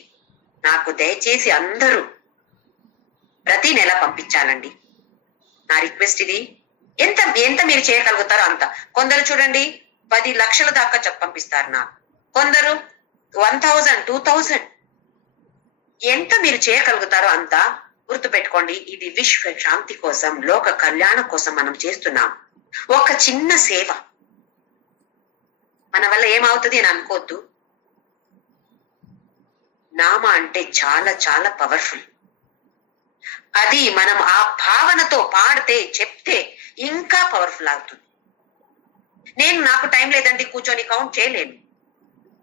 నాకు దయచేసి అందరూ ప్రతి నెల పంపించాలండి. నా రిక్వెస్ట్ ఇది. ఎంత ఎంత మీరు చేయగలుగుతారో అంత. కొందరు చూడండి 10 లక్షల దాకా పంపిస్తారు నాకు, కొందరు 1000, 2000, ఎంత మీరు చేయగలుగుతారో అంత. గుర్తు పెట్టుకోండి, ఇది విశ్వ శాంతి కోసం, లోక కళ్యాణం కోసం మనం చేస్తున్నాం. ఒక చిన్న సేవ మన వల్ల ఏమవుతుంది అని అనుకోవద్దు. నామ అంటే చాలా చాలా పవర్ఫుల్. అది మనం ఆ భావనతో పాడితే, చెప్తే ఇంకా పవర్ఫుల్ అవుతుంది. నాకు టైం లేదండి, కూర్చొని కౌంట్ చేయలేను,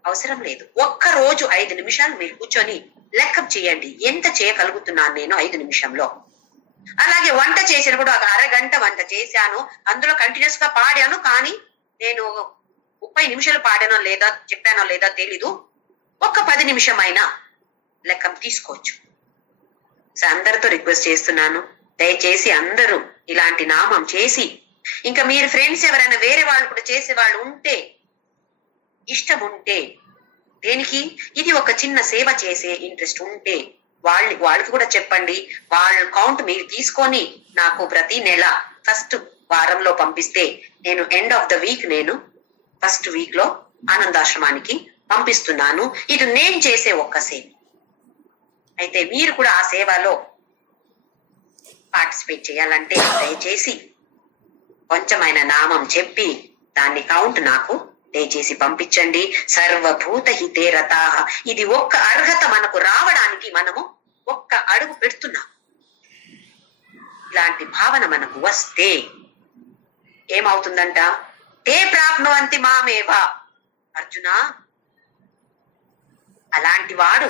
అవసరం లేదు. ఒక్క రోజు 5 నిమిషాలు మీరు కూర్చొని లెక్క చేయండి, ఎంత చేయగలుగుతున్నాను నేను 5 నిమిషంలో. అలాగే వంట చేసినప్పుడు ఒక అరగంట వంట చేశాను, అందులో కంటిన్యూస్ గా పాడాను, కానీ నేను 30 నిమిషాలు పాడానో లేదా చెప్పానో లేదా తెలీదు. ఒక్క 10 నిమిషం అయినా లెక్కం తీసుకోవచ్చు. అందరితో రిక్వెస్ట్ చేస్తున్నాను, దయచేసి అందరూ ఇలాంటి నామం చేసి, ఇంకా మీరు ఫ్రెండ్స్ ఎవరైనా వేరే వాళ్ళు కూడా చేసే వాళ్ళు ఉంటే, ఇష్టం ఉంటే, దేనికి ఇది ఒక చిన్న సేవ చేసే ఇంట్రెస్ట్ ఉంటే వాళ్ళకి కూడా చెప్పండి. వాళ్ళ కౌంట్ మీరు తీసుకొని నాకు ప్రతి నెల ఫస్ట్ వారంలో పంపిస్తే, నేను ఎండ్ ఆఫ్ ద వీక్, నేను ఫస్ట్ వీక్ లో ఆనందాశ్రమానికి పంపిస్తున్నాను. ఇది నేను చేసే ఒక్క సేవ. అయితే మీరు కూడా ఆ సేవలో పార్టిసిపేట్ చేయాలంటే దయచేసి కొంచెమైన నామం చెప్పి దాన్ని కౌంట్ నాకు దయచేసి పంపించండి. సర్వభూత హితే రతాః, ఇది ఒక్క అర్హత మనకు రావడానికి మనము ఒక్క అడుగు పెడుతున్నాం. ఇలాంటి భావన మనకు వస్తే ఏమవుతుందంట, తే ప్రాప్నువంతి మామేవ. అర్జున, అలాంటి వాడు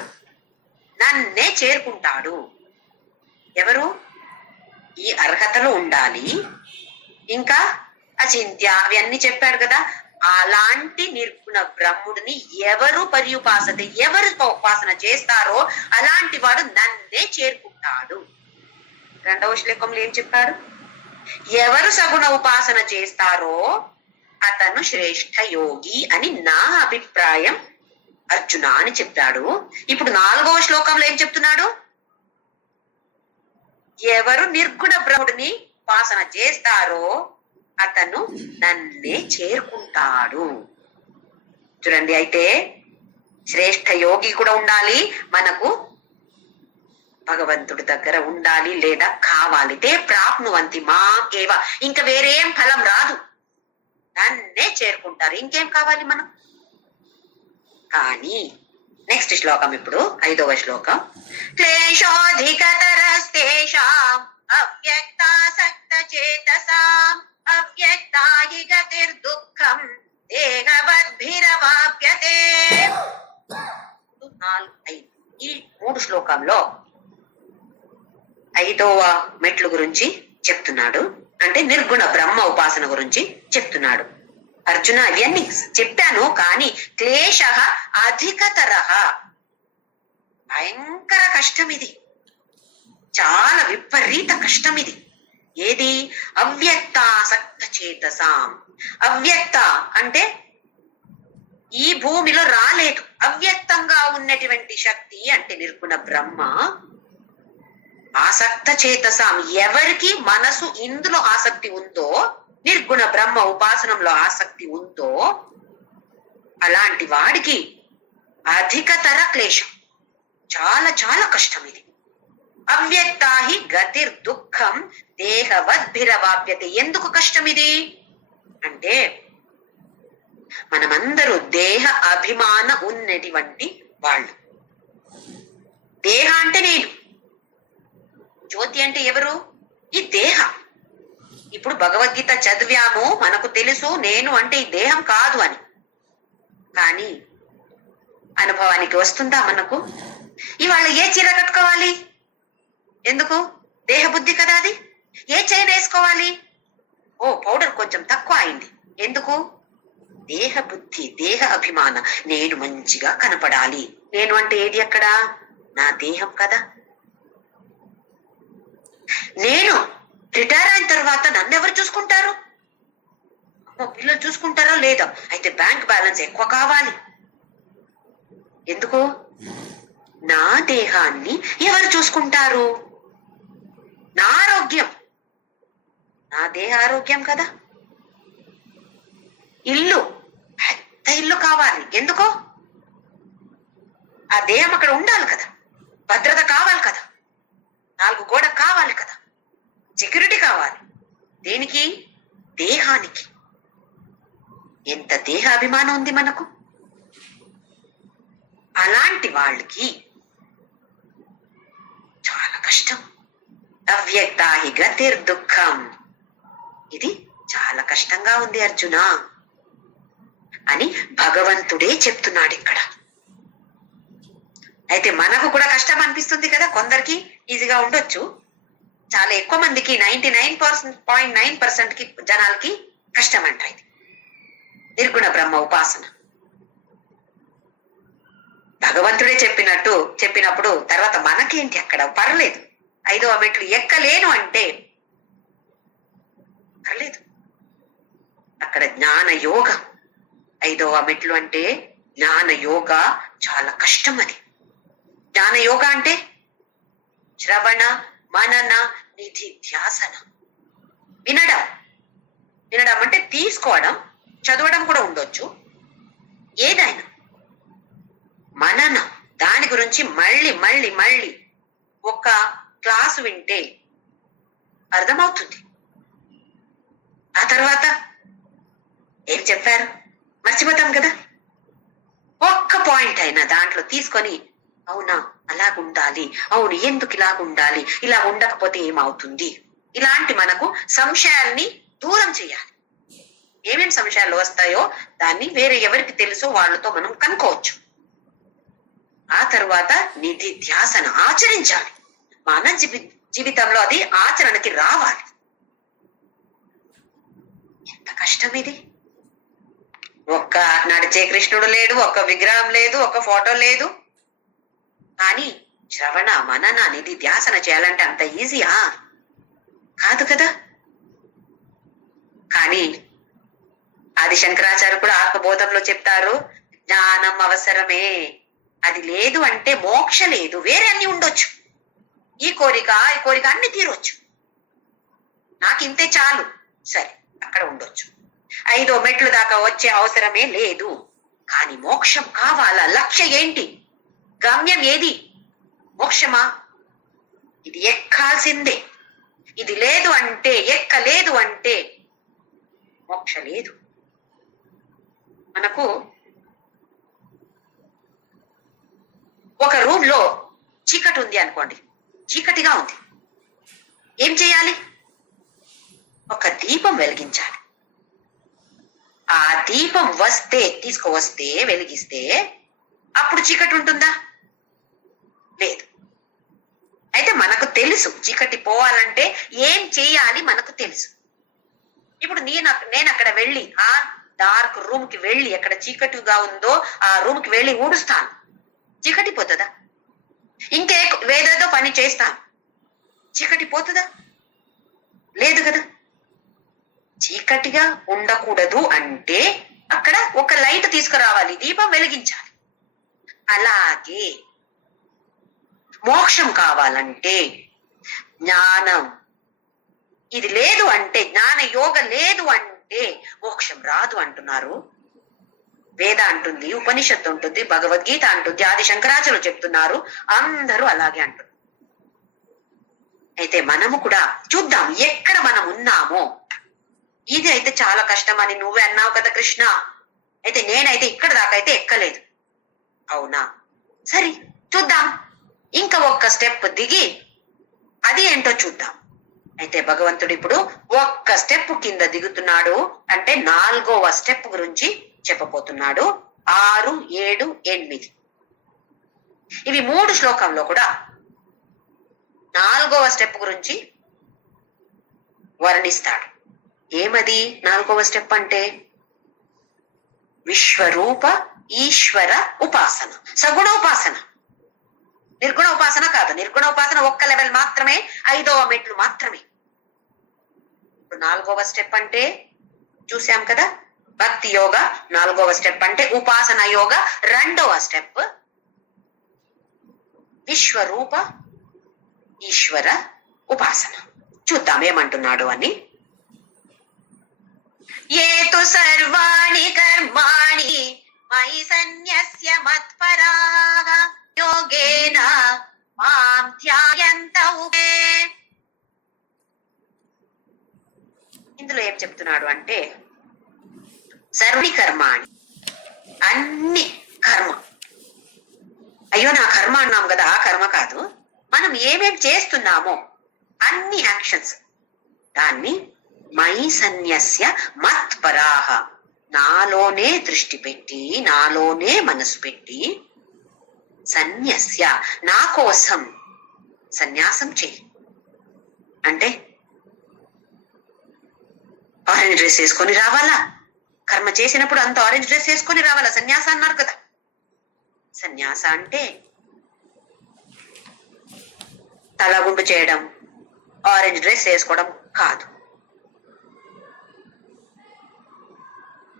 నన్నే చేరుకుంటాడు. ఎవరు? ఈ అర్హతలు ఉండాలి, ఇంకా అచింత్య అవన్నీ చెప్పాడు కదా. అలాంటి నిర్గుణ బ్రహ్ముడిని ఎవరు పర్యుపాసతే, ఎవరు ఉపాసన చేస్తారో అలాంటి వాడు నన్నే చేరుకుంటాడు. రెండవ శ్లోకంలో ఏం చెప్పాడు? ఎవరు సగుణ ఉపాసన చేస్తారో అతను శ్రేష్ఠ యోగి అని నా అభిప్రాయం అర్జున అని చెప్పాడు. ఇప్పుడు 4వ శ్లోకంలో ఏం చెప్తున్నాడు? ఎవరు నిర్గుణ బ్రహ్ముడిని ఉపాసన చేస్తారో అతను నన్నే చేరుకుంటాడు. చూడండి, అయితే శ్రేష్ఠ యోగి కూడా ఉండాలి, మనకు భగవంతుడి దగ్గర ఉండాలి లేదా కావాలి. తే ప్రాప్నువంతి మాకేవ, ఇంకా వేరేం ఫలం రాదు, నన్నే చేరుకుంటారు. ఇంకేం కావాలి మనం? కానీ నెక్స్ట్ శ్లోకం, ఇప్పుడు 5వ శ్లోకం. క్లేశోధికతరస్తేషాం అవ్యక్తాసక్త చేతసాం అవ్యక్తా హి గతిర్దుఃఖం దేహవద్భిరవాప్యతే. 4, 5 ఈ 3 శ్లోకంలో 5వ మెట్లు గురించి చెప్తున్నాడు. అంటే నిర్గుణ బ్రహ్మ ఉపాసన గురించి చెప్తున్నాడు. అర్జున, ఇవన్నీ చెప్పాను, కానీ క్లేశ అధికతర, భయంకర కష్టం ఇది, చాలా విపరీత కష్టం ఇది. ఏది? అవ్యక్తాసక్త చేతసాం. అవ్యక్త అంటే ఈ భూమిలో రాలేదు, అవ్యక్తంగా ఉన్నటువంటి శక్తి అంటే నిర్గుణ బ్రహ్మ. ఆసక్త చేతసాం, ఎవరికి మనసు ఇందులో ఆసక్తి ఉందో, నిర్గుణ బ్రహ్మ ఉపాసనంలో ఆసక్తి ఉందో అలాంటి వాడికి అధికతర క్లేశం, చాలా చాలా కష్టం ఇది. అవ్యక్తాహి గతిర్ దుఃఖం దేహవద్భిరవాప్యతే. ఎందుకు కష్టం ఇది అంటే, మనమందరూ దేహ అభిమాన ఉన్నటువంటి వాళ్ళు. దేహ అంటే నేను, జ్యోతి అంటే ఎవరు? ఈ దేహ. ఇప్పుడు భగవద్గీత చదివాము, మనకు తెలుసు నేను అంటే ఈ దేహం కాదు అని. కానీ అనుభవానికి వస్తుందా మనకు? ఇవాళ ఏ చీర కట్టుకోవాలి? ఎందుకు? దేహ బుద్ధి కదా అది. ఏ చైన్ వేసుకోవాలి? ఓ పౌడర్ కొంచెం తక్కువ అయింది. ఎందుకు? దేహ బుద్ధి, దేహ అభిమాన. నేను మంచిగా కనపడాలి. నేను అంటే ఏది అక్కడ? నా దేహం కదా. నేను రిటైర్ అయిన తర్వాత నన్ను ఎవరు చూసుకుంటారు? పిల్లలు చూసుకుంటారో లేదో, అయితే బ్యాంక్ బ్యాలెన్స్ ఎక్కువ కావాలి. ఎందుకు? నా దేహాన్ని ఎవరు చూసుకుంటారు? నా ఆరోగ్యం, నా దేహ ఆరోగ్యం కదా. ఇల్లు, పెద్ద ఇల్లు కావాలి. ఎందుకో? ఆ దేహం అక్కడ ఉండాలి కదా, భద్రత కావాలి కదా, 4 గోడ కావాలి కదా, సెక్యూరిటీ కావాలి. దేనికి? దేహానికి. ఎంత దేహ అభిమానం ఉంది మనకు. అలాంటి వాళ్ళకి చాలా కష్టం. అవ్యక్తాహి గతిర్ దుఃఖం, ఇది చాలా కష్టంగా ఉంది అర్జున అని భగవంతుడే చెప్తున్నాడు ఇక్కడ. అయితే మనకు కూడా కష్టం అనిపిస్తుంది కదా, కొందరికి ఈజీగా ఉండొచ్చు, చాలా ఎక్కువ మందికి 99.9% కి జనాలకి కష్టం అంట ఇది నిర్గుణ బ్రహ్మ ఉపాసన. భగవంతుడే చెప్పినప్పుడు తర్వాత మనకేంటి అక్కడ? పర్లేదు, 5వ మెట్లు ఎక్కలేను అంటే పర్లేదు, అక్కడ జ్ఞాన యోగ. 5వ మెట్లు అంటే జ్ఞాన యోగ, చాలా కష్టం అది. జ్ఞాన యోగ అంటే శ్రవణ మనన నిధి ధ్యాసన. వినడం అంటే తీసుకోవడం, చదవడం కూడా ఉండొచ్చు, ఏదైనా. మనన, దాని గురించి మళ్ళీ మళ్ళీ మళ్ళీ ఒక క్లాసు వింటే అర్థమవుతుంది. ఆ తర్వాత ఏం చెప్పారు మర్చిపోతాం కదా. ఒక్క పాయింట్ అయినా దాంట్లో తీసుకొని, అవునా అలాగుండాలి, అవును ఎందుకు ఇలాగుండాలి, ఇలా ఉండకపోతే ఏమవుతుంది, ఇలాంటి మనకు సంశయాల్ని దూరం చేయాలి. ఏమేం సంశయాలు వస్తాయో దాన్ని వేరే ఎవరికి తెలుసో వాళ్ళతో మనం కనుక్కోవచ్చు. ఆ తరువాత నిధి ధ్యాసన ఆచరించాలి. మన జీవితంలో అది ఆచరణకి రావాలి. ఎంత కష్టం ఇది. ఒక్క నడిచే కృష్ణుడు లేడు, ఒక్క విగ్రహం లేదు, ఒక్క ఫోటో లేదు. కానీ శ్రవణ మనన నిధి ధ్యాసన చేయాలంటే అంత ఈజీయా? కాదు కదా. కానీ ఆది శంకరాచార్య కూడా ఆత్మబోధంలో చెప్తారు, జ్ఞానం అవసరమే. అది లేదు అంటే మోక్ష లేదు. వేరే అన్ని ఉండొచ్చు, ఈ కోరిక అన్ని తీరొచ్చు. నాకు ఇంతే చాలు, సరే అక్కడ ఉండొచ్చు. 5వ మెట్లు దాకా వచ్చే అవసరమే లేదు. కానీ మోక్షం కావాలా? లక్ష్యం ఏంటి? గమ్యం ఏది? మోక్షమా? ఇది ఎక్కాల్సిందే. ఇది లేదు అంటే, ఎక్కలేదు అంటే మోక్ష లేదు. మనకు ఒక రూమ్ లో చీకటి ఉంది అనుకోండి, చీకటిగా ఉంది. ఏం చేయాలి? ఒక దీపం వెలిగించాలి. ఆ దీపం తీసుకువస్తే వెలిగిస్తే అప్పుడు చీకటి ఉంటుందా? లేదు. అయితే మనకు తెలుసు చీకటి పోవాలంటే ఏం చేయాలి, మనకు తెలుసు. ఇప్పుడు నేను అక్కడ వెళ్ళి ఆ డార్క్ రూమ్ కి వెళ్ళి, ఎక్కడ చీకటిగా ఉందో ఆ రూమ్ కి వెళ్ళి ఊడుస్తాను, చీకటి పోతుందా? వేదేదో పని చేస్తాను, చీకటి పోతుందా? లేదు కదా. చీకటిగా ఉండకూడదు అంటే అక్కడ ఒక లైట్ తీసుకురావాలి, దీపం వెలిగించాలి. అలాగే మోక్షం కావాలంటే జ్ఞానం ఇది లేదు అంటే, జ్ఞాన యోగ లేదు అంటే మోక్షం రాదు అంటున్నారు. వేద అంటుంది, ఉపనిషత్తు ఉంటుంది, భగవద్గీత అంటుంది, ఆది శంకరాచార్యులు చెప్తున్నారు, అందరూ అలాగే అంటున్నారు. అయితే మనము కూడా చూద్దాం ఎక్కడ మనం ఉన్నామో. ఇది అయితే చాలా కష్టం అని నువ్వే అన్నావు కదా కృష్ణ. అయితే నేనైతే ఇక్కడ దాకా అయితే ఎక్కలేదు. అవునా? సరే చూద్దాం, ఇంకా ఒక్క స్టెప్ దిగి అది ఏంటో చూద్దాం. అయితే భగవంతుడు ఇప్పుడు ఒక్క స్టెప్ కింద దిగుతున్నాడు. అంటే 4వ స్టెప్ గురించి చెప్పబోతున్నాడు. 6, 7, 8 ఇవి 3 శ్లోకంలో కూడా 4వ స్టెప్ గురించి వర్ణిస్తాడు. ఏమది 4వ స్టెప్ అంటే? విశ్వరూప ఈశ్వర ఉపాసన, సగుణ ఉపాసన. నిర్గుణ ఉపాసన కాదు. నిర్గుణ ఉపాసన ఒక్క లెవెల్ మాత్రమే, 5వ మెట్లు మాత్రమే. ఇప్పుడు 4వ స్టెప్ అంటే చూసాం కదా, భక్తి యోగ 4వ స్టెప్ అంటే ఉపాసన యోగ 2వ స్టెప్. విశ్వరూప ఈశ్వర ఉపాసన చూద్దాం ఏమంటున్నాడు అని. ఏతు సర్వాణి కర్మాణి మయి సన్యస్య మత్పరాః యోగేన మాం ధ్యాయంత ఉపే. ఇందులో ఏం చెప్తున్నాడు అంటే, సర్వని కర్మాణి, అన్ని కర్మ. అయ్యో నా కర్మ అన్నాం కదా, ఆ కర్మ కాదు. మనం ఏమేం చేస్తున్నామో అన్ని యాక్షన్స్, దాన్ని మయి సన్యస్య మత్పరాః, నాలోనే దృష్టి పెట్టి, నాలోనే మనసు పెట్టి, సన్యస్య నా కోసం సన్యాసం చెయ్యి. అంటే ఆరెంజ్ డ్రెస్ వేసుకొని రావాలా? కర్మ చేసినప్పుడు అంత ఆరెంజ్ డ్రెస్ వేసుకొని రావాలా? సన్యాస అన్నారు కదా. సన్యాస అంటే తలగుండు చేయడం, ఆరెంజ్ డ్రెస్ వేసుకోవడం కాదు.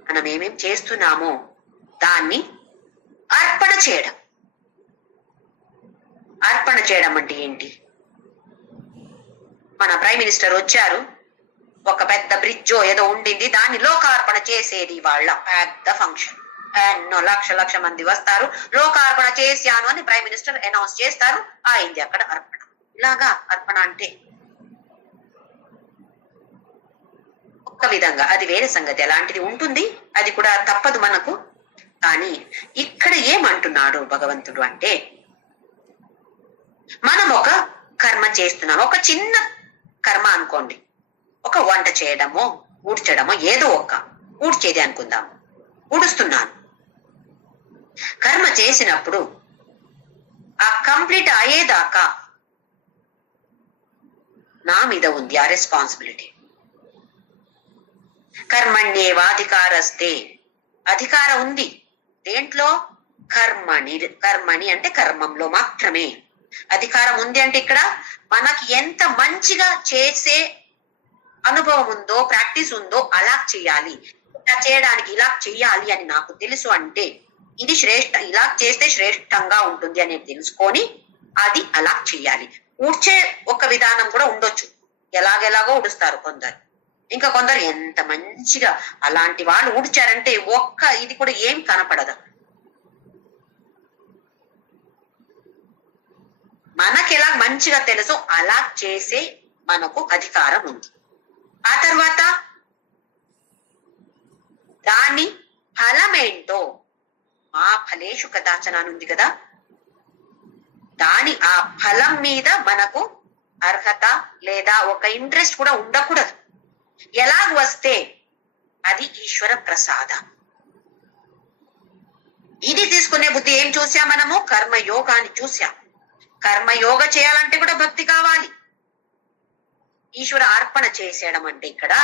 మనం ఏమేం చేస్తున్నామో దాన్ని అర్పణ చేయడం. అర్పణ చేయడం అంటే ఏంటి? మన ప్రైమ్ మినిస్టర్ వచ్చారు, ఒక పెద్ద బ్రిడ్జో ఏదో ఉండింది, దాన్ని లోకార్పణ చేసేది వాళ్ళ పెద్ద ఫంక్షన్. ఎన్నో లక్ష మంది వస్తారు, లోకార్పణ చేశాను అని ప్రైమ్ మినిస్టర్ అనౌన్స్ చేస్తారు, అయింది అక్కడ అర్పణ. ఇలాగా అర్పణ అంటే ఒక విధంగా అది వేరే సంగతి, ఎలాంటిది ఉంటుంది, అది కూడా తప్పదు మనకు. కానీ ఇక్కడ ఏమంటున్నాడు భగవంతుడు అంటే, మనం ఒక కర్మ చేస్తున్నాం, ఒక చిన్న కర్మ అనుకోండి, ఒక వంట చేయడమో ఊడ్చడమో, ఏదో ఒక ఊడ్చేది అనుకుందాం, ఊడుస్తున్నాను. కర్మ చేసినప్పుడు ఆ కంప్లీట్ అయ్యేదాకా నా మీద ఉంది ఆ రెస్పాన్సిబిలిటీ. కర్మణ్యేవాధికారస్తే, అధికారం ఉంది దేంట్లో? కర్మణి అంటే కర్మంలో మాత్రమే అధికారం ఉంది. అంటే ఇక్కడ మనకి ఎంత మంచిగా చేసే అనుభవం ఉందో, ప్రాక్టీస్ ఉందో అలా చేయాలి. ఇలా చేయడానికి ఇలా చెయ్యాలి అని నాకు తెలుసు అంటే ఇది ఇలా చేస్తే శ్రేష్టంగా ఉంటుంది అని తెలుసుకొని అది అలా చెయ్యాలి. ఊడ్చే ఒక విధానం కూడా ఉండొచ్చు, ఎలాగెలాగో ఊడుస్తారు కొందరు, ఇంకా కొందరు ఎంత మంచిగా అలాంటి వాళ్ళు ఊడ్చారంటే ఒక్క ఇది కూడా ఏం కనపడదు. మనకెలా మంచిగా తెలుసో అలా చేసే మనకు అధికారం ఉంది. ఆ తర్వాత దాని ఫలమేంటో మా ఫలేషు కదాచన ఉంది కదా, దాని ఆ ఫలం మీద మనకు అర్హత లేదా ఒక ఇంట్రెస్ట్ కూడా ఉండకూడదు. ఎలాగ వస్తే అది ఈశ్వర ప్రసాద. ఇది తీసుకునే బుద్ధి ఏం చూసాం మనము? కర్మయోగాన్ని చూసాం. కర్మయోగ చేయాలంటే కూడా భక్తి కావాలి. ఈశ్వర అర్పణ చేసేయడం అంటే ఇక్కడ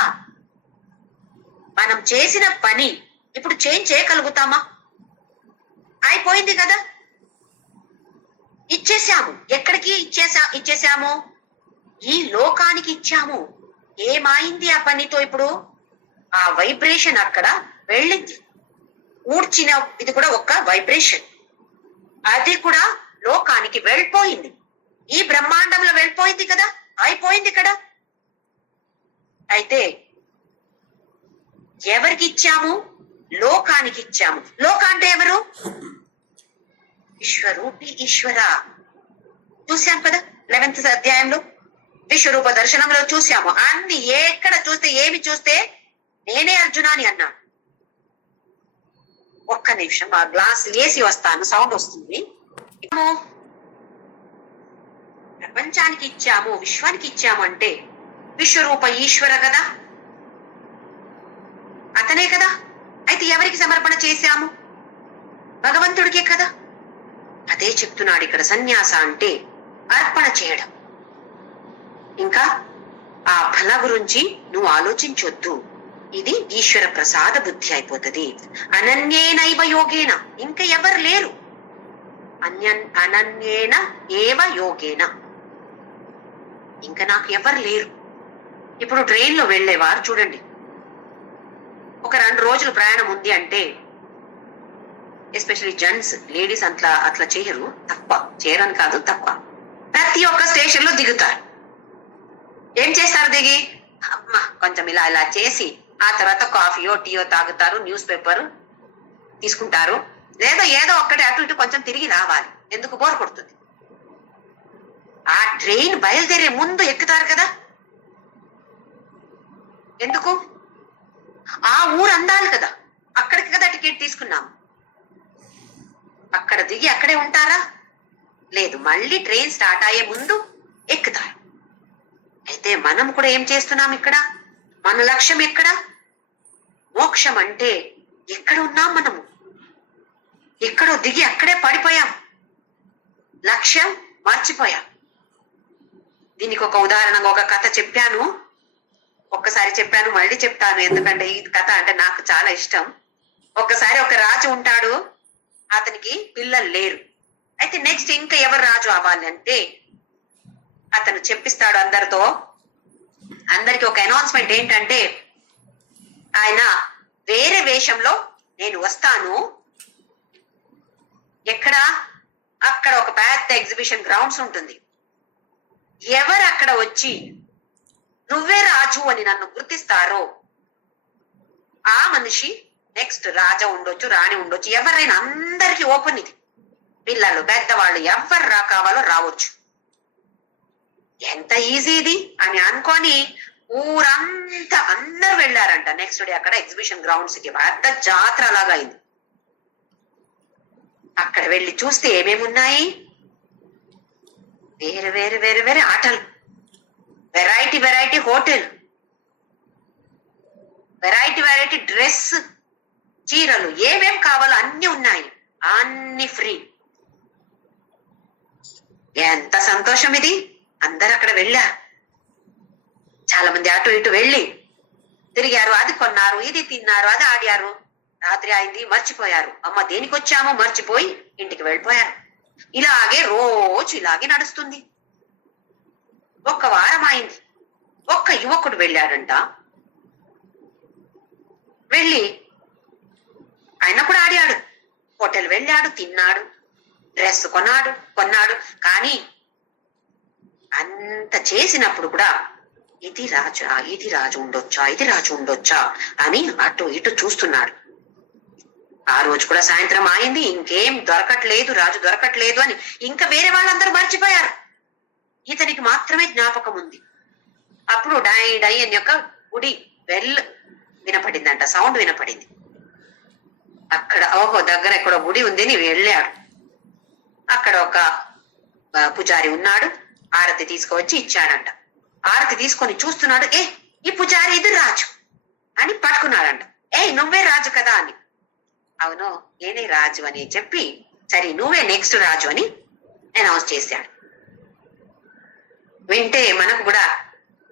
మనం చేసిన పని ఇప్పుడు చేంజ్ చేయగలుగుతామా? అయిపోయింది కదా, ఇచ్చేసాము. ఎక్కడికి ఇచ్చేసాము? ఈ లోకానికి ఇచ్చాము. ఏమైంది ఆ పనితో? ఇప్పుడు ఆ వైబ్రేషన్ అక్కడ వెళ్ళింది. ఊడ్చిన ఇది కూడా ఒక వైబ్రేషన్, అది కూడా లోకానికి వెళ్ళిపోయింది. ఈ బ్రహ్మాండంలో వెళ్ళిపోయింది కదా, అయిపోయింది కదా. అయితే ఎవరికి ఇచ్చాము? లోకానికి ఇచ్చాము. లోక అంటే ఎవరు? విశ్వరూపి ఈశ్వర. చూసాం కదా 11th అధ్యాయంలో విశ్వరూప దర్శనంలో చూసాము. అన్ని ఎక్కడ చూస్తే ఏమి చూస్తే నేనే అర్జునాని అన్నాడు. ఒక్క నిమిషం ఆ గ్లాస్ వేసి వస్తాను, సౌండ్ వస్తుంది. ప్రపంచానికి ఇచ్చాము, విశ్వానికి ఇచ్చాము అంటే విశ్వరూప ఈశ్వర కదా, అతనే కదా. అయితే ఎవరికి సమర్పణ చేశాము? భగవంతుడికే కదా. అదే చెప్తున్నాడు ఇక్కడ. సన్యాస అంటే అర్పణ చేయడం. ఇంకా ఆ ఫల గురించి నువ్వు ఆలోచించొద్దు, ఇది ఈశ్వర ప్రసాద బుద్ధి అయిపోతుంది. అనన్యేనైవ యోగేన, ఇంకా ఎవరు లేరు. అనన్యేన ఏవ యోగేన, ఇంకా నాకు ఎవరు లేరు. ఇప్పుడు ట్రైన్ లో వెళ్ళేవారు చూడండి, ఒక 2 రోజులు ప్రయాణం ఉంది అంటే ఎస్పెషల్లీ జెంట్స్, లేడీస్ అట్లా చేయరు, తక్కువ. చేయరని కాదు, తక్కువ. ప్రతి ఒక్క స్టేషన్ లో దిగుతారు. ఏం చేస్తారు? దిగి అమ్మా కొంచెం ఇలా ఇలా చేసి ఆ తర్వాత కాఫీయో టీయో తాగుతారు, న్యూస్ పేపర్ తీసుకుంటారు, లేదా ఏదో ఒక్కటి అటు ఇటు కొంచెం తిరిగి రావాలి. ఎందుకు? బోర్ కొడుతుంది. ఆ ట్రైన్ బయలుదేరే ముందు ఎక్కుతారు కదా. ఎందుకు? ఆ ఊరు అందాలి కదా, అక్కడికి కదా టికెట్ తీసుకున్నాం. అక్కడ దిగి అక్కడే ఉంటారా? లేదు, మళ్ళీ ట్రైన్ స్టార్ట్ అయ్యే ముందు ఎక్కుతారు. అయితే మనం కూడా ఏం చేస్తున్నాం ఇక్కడ? మన లక్ష్యం ఎక్కడ? మోక్షం అంటే ఎక్కడ ఉన్నాం మనము? ఎక్కడో దిగి అక్కడే పడిపోయాం, లక్ష్యం మర్చిపోయాం. దీనికి ఒక ఉదాహరణగా ఒక కథ చెప్పాను, ఒక్కసారి చెప్పాను, మళ్ళీ చెప్తాను, ఎందుకంటే ఈ కథ అంటే నాకు చాలా ఇష్టం. ఒక్కసారి ఒక రాజు ఉంటాడు, అతనికి పిల్లలు లేరు. అయితే నెక్స్ట్ ఇంకా ఎవరు రాజు అవ్వాలి అంటే అతను చెప్పిస్తాడు అందరితో. అందరికి ఒక అనౌన్స్మెంట్ ఏంటంటే, ఆయన వేరే వేషంలో నేను వస్తాను. ఎక్కడ? అక్కడ ఒక పెద్ద ఎగ్జిబిషన్ గ్రౌండ్స్ ఉంటుంది. ఎవరు అక్కడ వచ్చి నువ్వే రాజు అని నన్ను గుర్తిస్తారో ఆ మనిషి నెక్స్ట్ రాజా ఉండొచ్చు, రాణి ఉండొచ్చు, ఎవరైనా, అందరికి ఓపెన్ ఇది. పిల్లలు పెద్దవాళ్ళు ఎవరు కావాలో రావచ్చు. ఎంత ఈజీ ఇది అని అనుకొని ఊరంతా అందరు వెళ్ళారంట. నెక్స్ట్ డే అక్కడ ఎగ్జిబిషన్ గ్రౌండ్స్ కి పెద్ద జాతర లాగా అయింది. అక్కడ వెళ్ళి చూస్తే ఏమేమి ఉన్నాయి? వేరే వేరే వేరే వేరే ఆటలు, variety variety hotel, variety variety dress, చీరలు, ఏమేం కావాలో అన్ని ఉన్నాయి, అన్ని ఫ్రీ. ఎంత సంతోషం ఇది. అందరు అక్కడ వెళ్ళారు. చాలా మంది అటు ఇటు వెళ్ళి తిరిగారు, అది కొన్నారు, ఇది తిన్నారు, అది ఆడారు. రాత్రి అయింది, మర్చిపోయారు. అమ్మ దేనికి వచ్చామో మర్చిపోయి ఇంటికి వెళ్ళిపోయారు. ఇలాగే రోజు ఇలాగే నడుస్తుంది. ఒక్క వారం అయింది. ఒక్క యువకుడు వెళ్ళాడంట. వెళ్ళి ఆయన కూడా ఆడాడు, హోటల్ వెళ్ళాడు, తిన్నాడు, డ్రెస్ కొన్నాడు. కానీ అంత చేసినప్పుడు కూడా ఇది రాజు ఉండొచ్చా అని అటు ఇటు చూస్తున్నాడు. ఆ రోజు కూడా సాయంత్రం అయింది, ఇంకేం దొరకట్లేదు, రాజు దొరకట్లేదు అని ఇంకా వేరే వాళ్ళందరూ మర్చిపోయారు. ఇతనికి మాత్రమే జ్ఞాపకం ఉంది. అప్పుడు డై డై అని యొక్క గుడి బెల్ వినపడిందంట, సౌండ్ వినపడింది. అక్కడ ఓహో దగ్గర ఎక్కడో గుడి ఉంది అని వెళ్ళాడు. అక్కడ ఒక పుజారి ఉన్నాడు, ఆరతి తీసుకువచ్చి ఇచ్చాడంట. ఆరతి తీసుకొని చూస్తున్నాడు, ఈ పుజారి ఇది రాజు అని పట్టుకున్నాడంట. నువ్వే రాజు కదా అని. అవును నేనే రాజు అని చెప్పి, సరే నువ్వే నెక్స్ట్ రాజు అని అనౌన్స్ చేశాడు. వింటే మనకు కూడా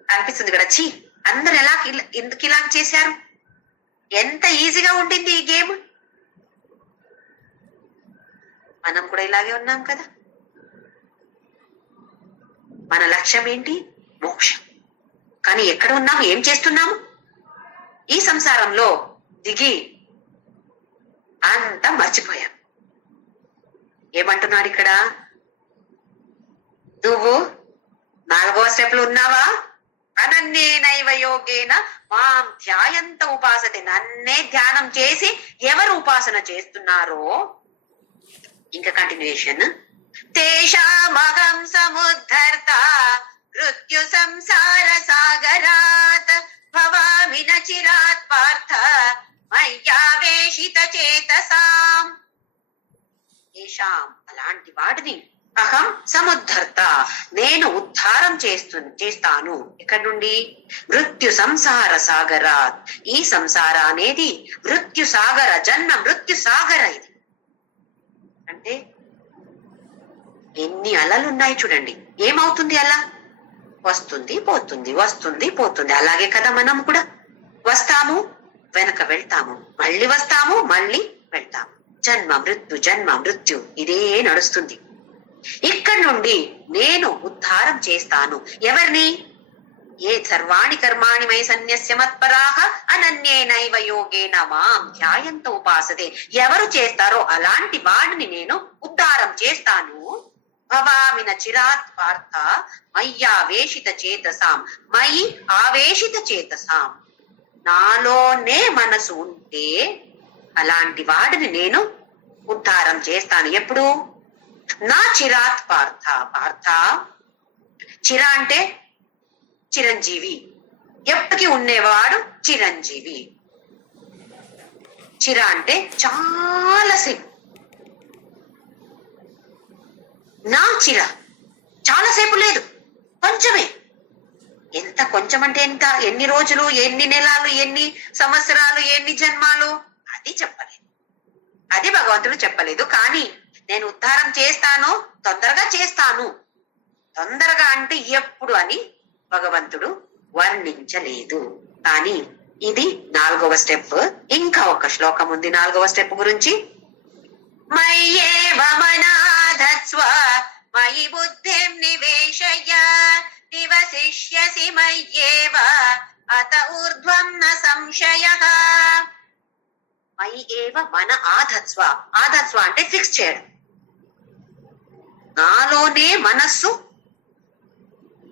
అనిపిస్తుంది కదా, ఛీ అందరు ఎందుకు ఇలా చేశారు, ఎంత ఈజీగా ఉండింది ఈ గేమ్. మనం కూడా ఇలాగే ఉన్నాం కదా. మన లక్ష్యం ఏంటి? మోక్షం. కానీ ఎక్కడ ఉన్నాము, ఏం చేస్తున్నాము? ఈ సంసారంలో దిగి అంతా మర్చిపోయాం. ఏమంటున్నాడు ఇక్కడ? నువ్వు 4వ స్టెప్ లో ఉన్నావా? అనన్యేనైవ యోగేన మాం ధ్యాయంత ఉపాసతే. నన్నే ధ్యానం చేసి ఎవరు ఉపాసన చేస్తున్నారో, ఇంకా కంటిన్యూషన్, తేషామహం సముద్ధర్త మృత్యు సంసార సాగరాత్ భవామి న చిరాత్ పార్థ మయ్యావేషిత చేతసాం. తేషాం అలాంటి వాడిని అహం సముద్ధర్త నేను ఉద్ధారం చేస్తాను. ఎక్కడి నుండి? మృత్యు సంసార సాగరాత్. ఈ సంసార అనేది మృత్యు సాగర, జన్మ మృత్యు సాగర. ఇది అంటే ఎన్ని అలలున్నాయి చూడండి. ఏమవుతుంది అలా? వస్తుంది పోతుంది, వస్తుంది పోతుంది. అలాగే కదా మనం కూడా వస్తాము, వెనక వెళ్తాము, మళ్ళీ వస్తాము, మళ్ళీ వెళ్తాము. జన్మ మృత్యు ఇదే నడుస్తుంది. ఇక్కడి నుండి నేను ఉద్ధారం చేస్తాను. ఎవరిని? ఏ సర్వాణి కర్మాణి మయి సన్యస్య మత్పరాహ అనన్యేనైవ యోగేన మాం ధ్యాయంత ఉపాసతే. ఎవరు చేస్తారో అలాంటి వాడిని నేను ఉద్ధారం చేస్తాను. భవామి న చిరాత్ పార్థ మయ్యావేషిత చేతసాం. మయి ఆవేశిత చేతసాం. నాలోనే మనసు ఉంటే అలాంటి వాడిని నేను ఉద్ధారం చేస్తాను. ఎప్పుడు? నా చిరాత్ పార్థ. పార్థ చిర అంటే చిరంజీవి, ఎప్పటికీ ఉండేవాడు చిరంజీవి. చిర అంటే చాలా సేపు. నా చిర చాలాసేపు లేదు, కొంచెమే. ఎంత కొంచెం అంటే ఎంత? ఎన్ని రోజులు, ఎన్ని నెలలు, ఎన్ని సంవత్సరాలు, ఎన్ని జన్మాలు? అది చెప్పలేదు, అది భగవంతుడు చెప్పలేదు. కానీ నేను ఉద్ధారం చేస్తాను, తొందరగా చేస్తాను. తొందరగా అంటే ఎప్పుడు అని భగవంతుడు వర్ణించలేదు. కానీ ఇది 4వ స్టెప్. ఇంకా ఒక శ్లోకం ఉంది 4వ స్టెప్ గురించి. మయ్యేవ మనాధత్స్వ మయి బుద్ధిం నివేశయ నివసిష్యసి మయ్యేవ అత ఊర్ధ్వం న సంశయః. మయి ఏవ మన ఆధత్స్వ. ఆధత్స్వ అంటే ఫిక్స్ చేయడం. నాలోనే మనస్సు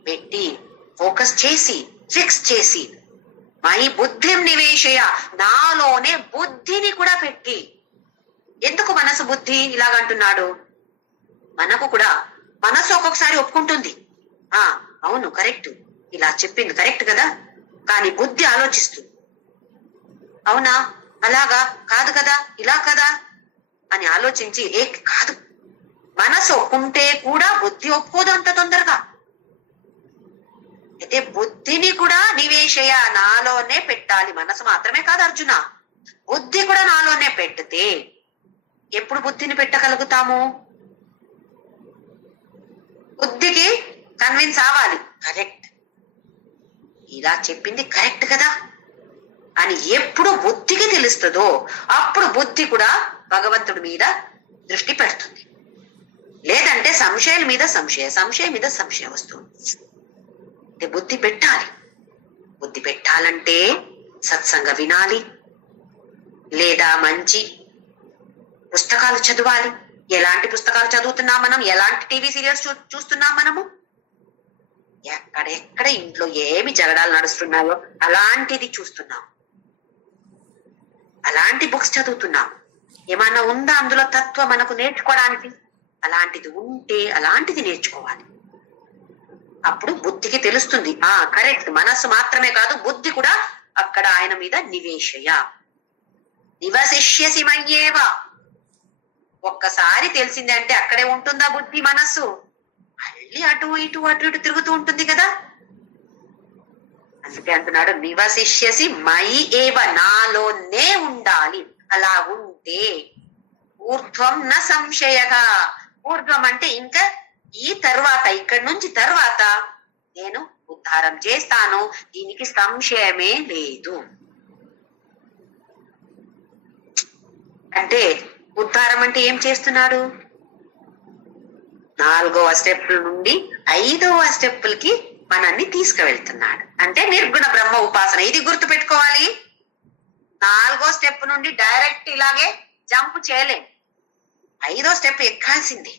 పెట్టి, ఫోకస్ చేసి, ఫిక్స్ చేసి, మై బుద్ధిం నివేశయ నాలోనే బుద్ధిని కూడా పెట్టి. ఎందుకు మనసు బుద్ధి ఇలాగంటున్నాడు? మనకు కూడా మనసు ఒక్కొక్కసారి ఒప్పుకుంటుంది, అవును కరెక్ట్, ఇలా చెప్పింది కరెక్ట్ కదా. కానీ బుద్ధి ఆలోచిస్తుంది, అవునా అలాగా కాదు కదా, ఇలా కదా అని ఆలోచించి కాదు. మనసు ఒప్పుకుంటే కూడా బుద్ధి ఒప్పుకోదు అంత తొందరగా. అయితే బుద్ధిని కూడా నివేశయ నాలోనే పెట్టాలి. మనసు మాత్రమే కాదు అర్జున, బుద్ధి కూడా నాలోనే పెట్టితే ఎప్పుడు బుద్ధిని పెట్టగలుగుతాము? బుద్ధికి కన్విన్స్ అవ్వాలి, కరెక్ట్, ఇలా చెప్పింది కరెక్ట్ కదా అని ఎప్పుడు బుద్ధికి తెలుస్తుందో అప్పుడు బుద్ధి కూడా భగవంతుడి మీద దృష్టి పెడుతుంది. లేదంటే సంశయాల మీద సంశయం మీద సంశయం వస్తుంది. బుద్ధి పెట్టాలి. బుద్ధి పెట్టాలంటే సత్సంగ వినాలి, లేదా మంచి పుస్తకాలు చదవాలి. ఎలాంటి పుస్తకాలు చదువుతున్నాం మనం? ఎలాంటి టీవీ సీరియల్స్ చూస్తున్నాం మనము? ఎక్కడెక్కడ ఇంట్లో ఏమి జగడాలు నడుస్తున్నాయో అలాంటిది చూస్తున్నాం, అలాంటి బుక్స్ చదువుతున్నాం. ఏమన్నా ఉందా అందులో తత్వం మనకు నేర్చుకోవడానికి? అలాంటిది ఉంటే అలాంటిది నేర్చుకోవాలి. అప్పుడు బుద్ధికి తెలుస్తుంది, కరెక్ట్, మనస్సు మాత్రమే కాదు బుద్ధి కూడా అక్కడ ఆయన మీద నివసిష్యసి మయ్యేవ. ఒక్కసారి తెలిసింది అంటే అక్కడే ఉంటుందా బుద్ధి మనస్సు? మళ్ళీ అటు ఇటు తిరుగుతూ ఉంటుంది కదా. అందుకే అంటున్నాడు నివసిష్యసి మయి ఏవ, నాలోనే ఉండాలి. అలా ఉంటే ఊర్ధ్వం న సంశయగా, ఊర్ధ్వం అంటే ఇంకా ఈ తర్వాత, ఇక్కడి నుంచి తర్వాత నేను ఉద్ధారం చేస్తాను, దీనికి సంశయమే లేదు. అంటే ఉద్ధారం అంటే ఏం చేస్తున్నాడు? 4వ స్టెప్ నుండి 5వ స్టెప్పులకి మనల్ని తీసుకువెళ్తున్నాడు. అంటే నిర్గుణ బ్రహ్మ ఉపాసన. ఇది గుర్తు పెట్టుకోవాలి. 4వ స్టెప్ నుండి డైరెక్ట్ ఇలాగే జంప్ చేయలేం. 5వ స్టెప్ ఎక్కాల్సిందే.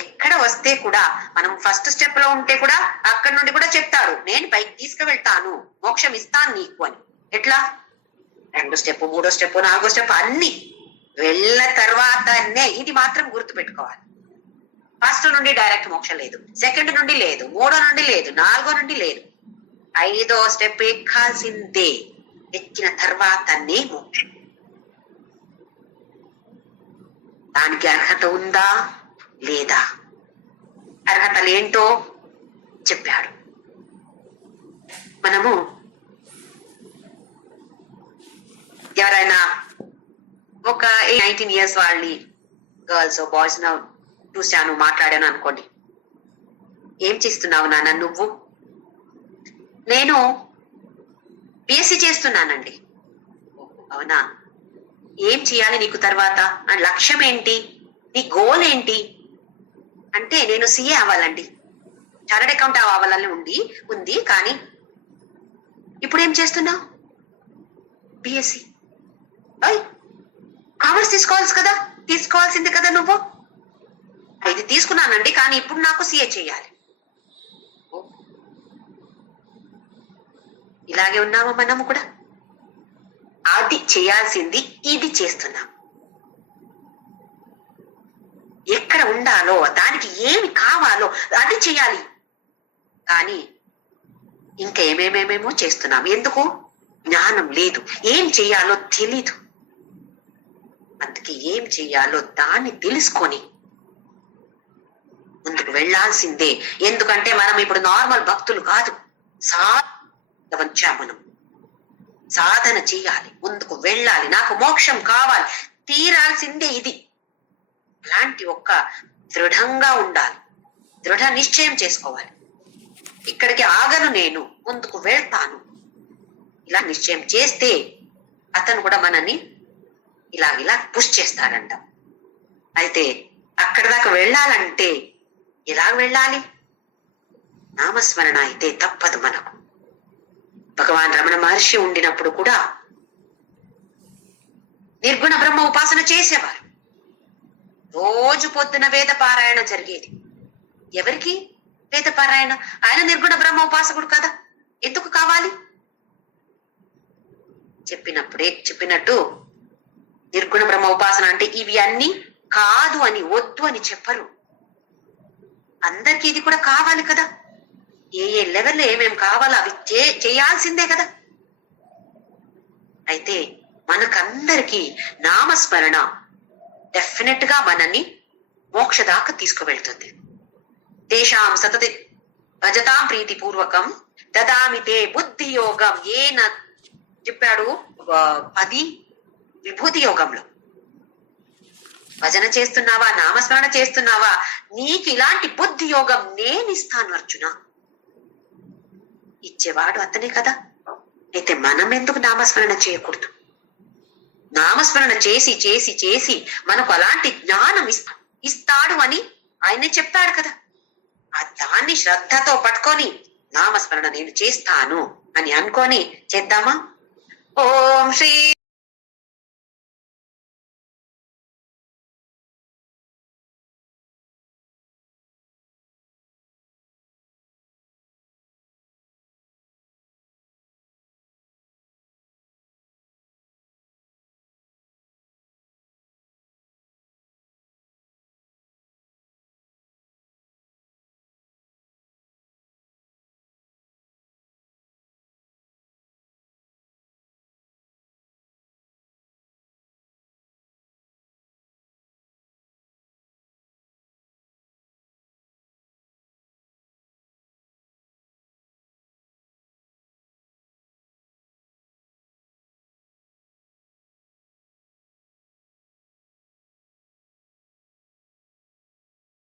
ఎక్కడ వస్తే కూడా మనం ఫస్ట్ స్టెప్ లో ఉంటే కూడా అక్కడి నుండి కూడా చెప్తారు, నేను పైకి తీసుకువెళ్తాను, మోక్షం ఇస్తాను నీకు అని. ఎట్లా? 2వ స్టెప్, 3వ స్టెప్, 4వ స్టెప్ అన్ని వెళ్ళిన తర్వాతనే ఇది మాత్రం గుర్తు పెట్టుకోవాలి. ఫస్ట్ నుండి డైరెక్ట్ మోక్షం లేదు, సెకండ్ నుండి లేదు, 3వ నుండి లేదు, 4వ నుండి లేదు. 5వ స్టెప్ ఎక్కాల్సిందే. ఎక్కిన తర్వాతనే మోక్షం. దానికి అర్హత ఉందా లేదా? అర్హతలు ఏంటో చెప్పాడు. మనము ఎవరైనా ఒక 19 years వాళ్ళని గర్ల్స్ బాయ్స్ చూశాను, మాట్లాడాను అనుకోండి. ఏం చేస్తున్నావు నాన్న నువ్వు? నేను బిఎస్సి చేస్తున్నానండి. అవునా? ఏం చేయాలి నీకు తర్వాత? లక్ష్యం ఏంటి? నీ గోల్ ఏంటి? అంటే నేను సిఏ అవ్వాలండి, చార్టర్డ్ అకౌంట్ అవ్వాలని ఉంది. కానీ ఇప్పుడు ఏం చేస్తున్నావు? బిఎస్సి. కామర్స్ తీసుకోవాల్సింది కదా నువ్వు. ఇది తీసుకున్నానండి, కానీ ఇప్పుడు నాకు సిఏ చేయాలి. ఇలాగే ఉన్నామా మనము కూడా? అది చేయాల్సింది ఇది చేస్తున్నాం. ఎక్కడ ఉండాలో, దానికి ఏమి కావాలో అది చేయాలి. కానీ ఇంకా ఏమేమేమేమో చేస్తున్నాం. ఎందుకు? జ్ఞానం లేదు, ఏం చేయాలో తెలీదు. అందుకే ఏం చేయాలో దాన్ని తెలుసుకొని ముందుకు వెళ్లాల్సిందే. ఎందుకంటే మనం ఇప్పుడు నార్మల్ భక్తులు కాదు, మనం సాధన చేయాలి, ముందుకు వెళ్ళాలి. నాకు మోక్షం కావాలి, తీరాల్సిందే ఇది. అలాంటి ఒక్క దృఢంగా ఉండాలి, దృఢ నిశ్చయం చేసుకోవాలి. ఇక్కడికి ఆగను, నేను ముందుకు వెళ్తాను, ఇలా నిశ్చయం చేస్తే అతను కూడా మనని ఇలా పుష్ చేస్తాడంట. అయితే అక్కడ దాకా వెళ్ళాలంటే ఎలా వెళ్ళాలి? నామస్మరణ అయితే తప్పదు మనకు. భగవాన్ రమణ మహర్షి ఉండినప్పుడు కూడా నిర్గుణ బ్రహ్మ ఉపాసన చేసేవారు. రోజు పొద్దున వేద పారాయణ జరిగేది. ఎవరికి వేద పారాయణ? ఆయన నిర్గుణ బ్రహ్మ ఉపాసకుడు కదా, ఎందుకు కావాలి? చెప్పినట్టు నిర్గుణ బ్రహ్మ ఉపాసన అంటే ఇవి అన్ని కాదు అని, వద్దు అని చెప్పరు. అందరికీ ఇది కూడా కావాలి కదా. ఏ లెవెల్లో ఏమేం కావాలో అవి చేయాల్సిందే కదా. అయితే మనకందరికీ నామస్మరణ డెఫినెట్ గా మనల్ని మోక్ష దాకా తీసుకువెళ్తుంది. తేషాం సతతి భజతాం ప్రీతి పూర్వకం దదామితే బుద్ధి యోగం. ఏన చెప్పాడు 10 విభూతి యోగంలో. భజన చేస్తున్నావా, నామస్మరణ చేస్తున్నావా, నీకు ఇలాంటి బుద్ధి యోగం నేనిస్తాను అర్జున. ఇచ్చేవాడు అతనే కదా. అయితే మనం ఎందుకు నామస్మరణ చేయకూడదు? నామస్మరణ చేసి చేసి చేసి మనకు అలాంటి జ్ఞానం ఇస్తాడు అని ఆయనే చెప్పాడు కదా. ఆ దాన్ని శ్రద్ధతో పట్టుకొని నామస్మరణ నేను చేస్తాను అని అనుకొని చేద్దామా? ఓం శ్రీ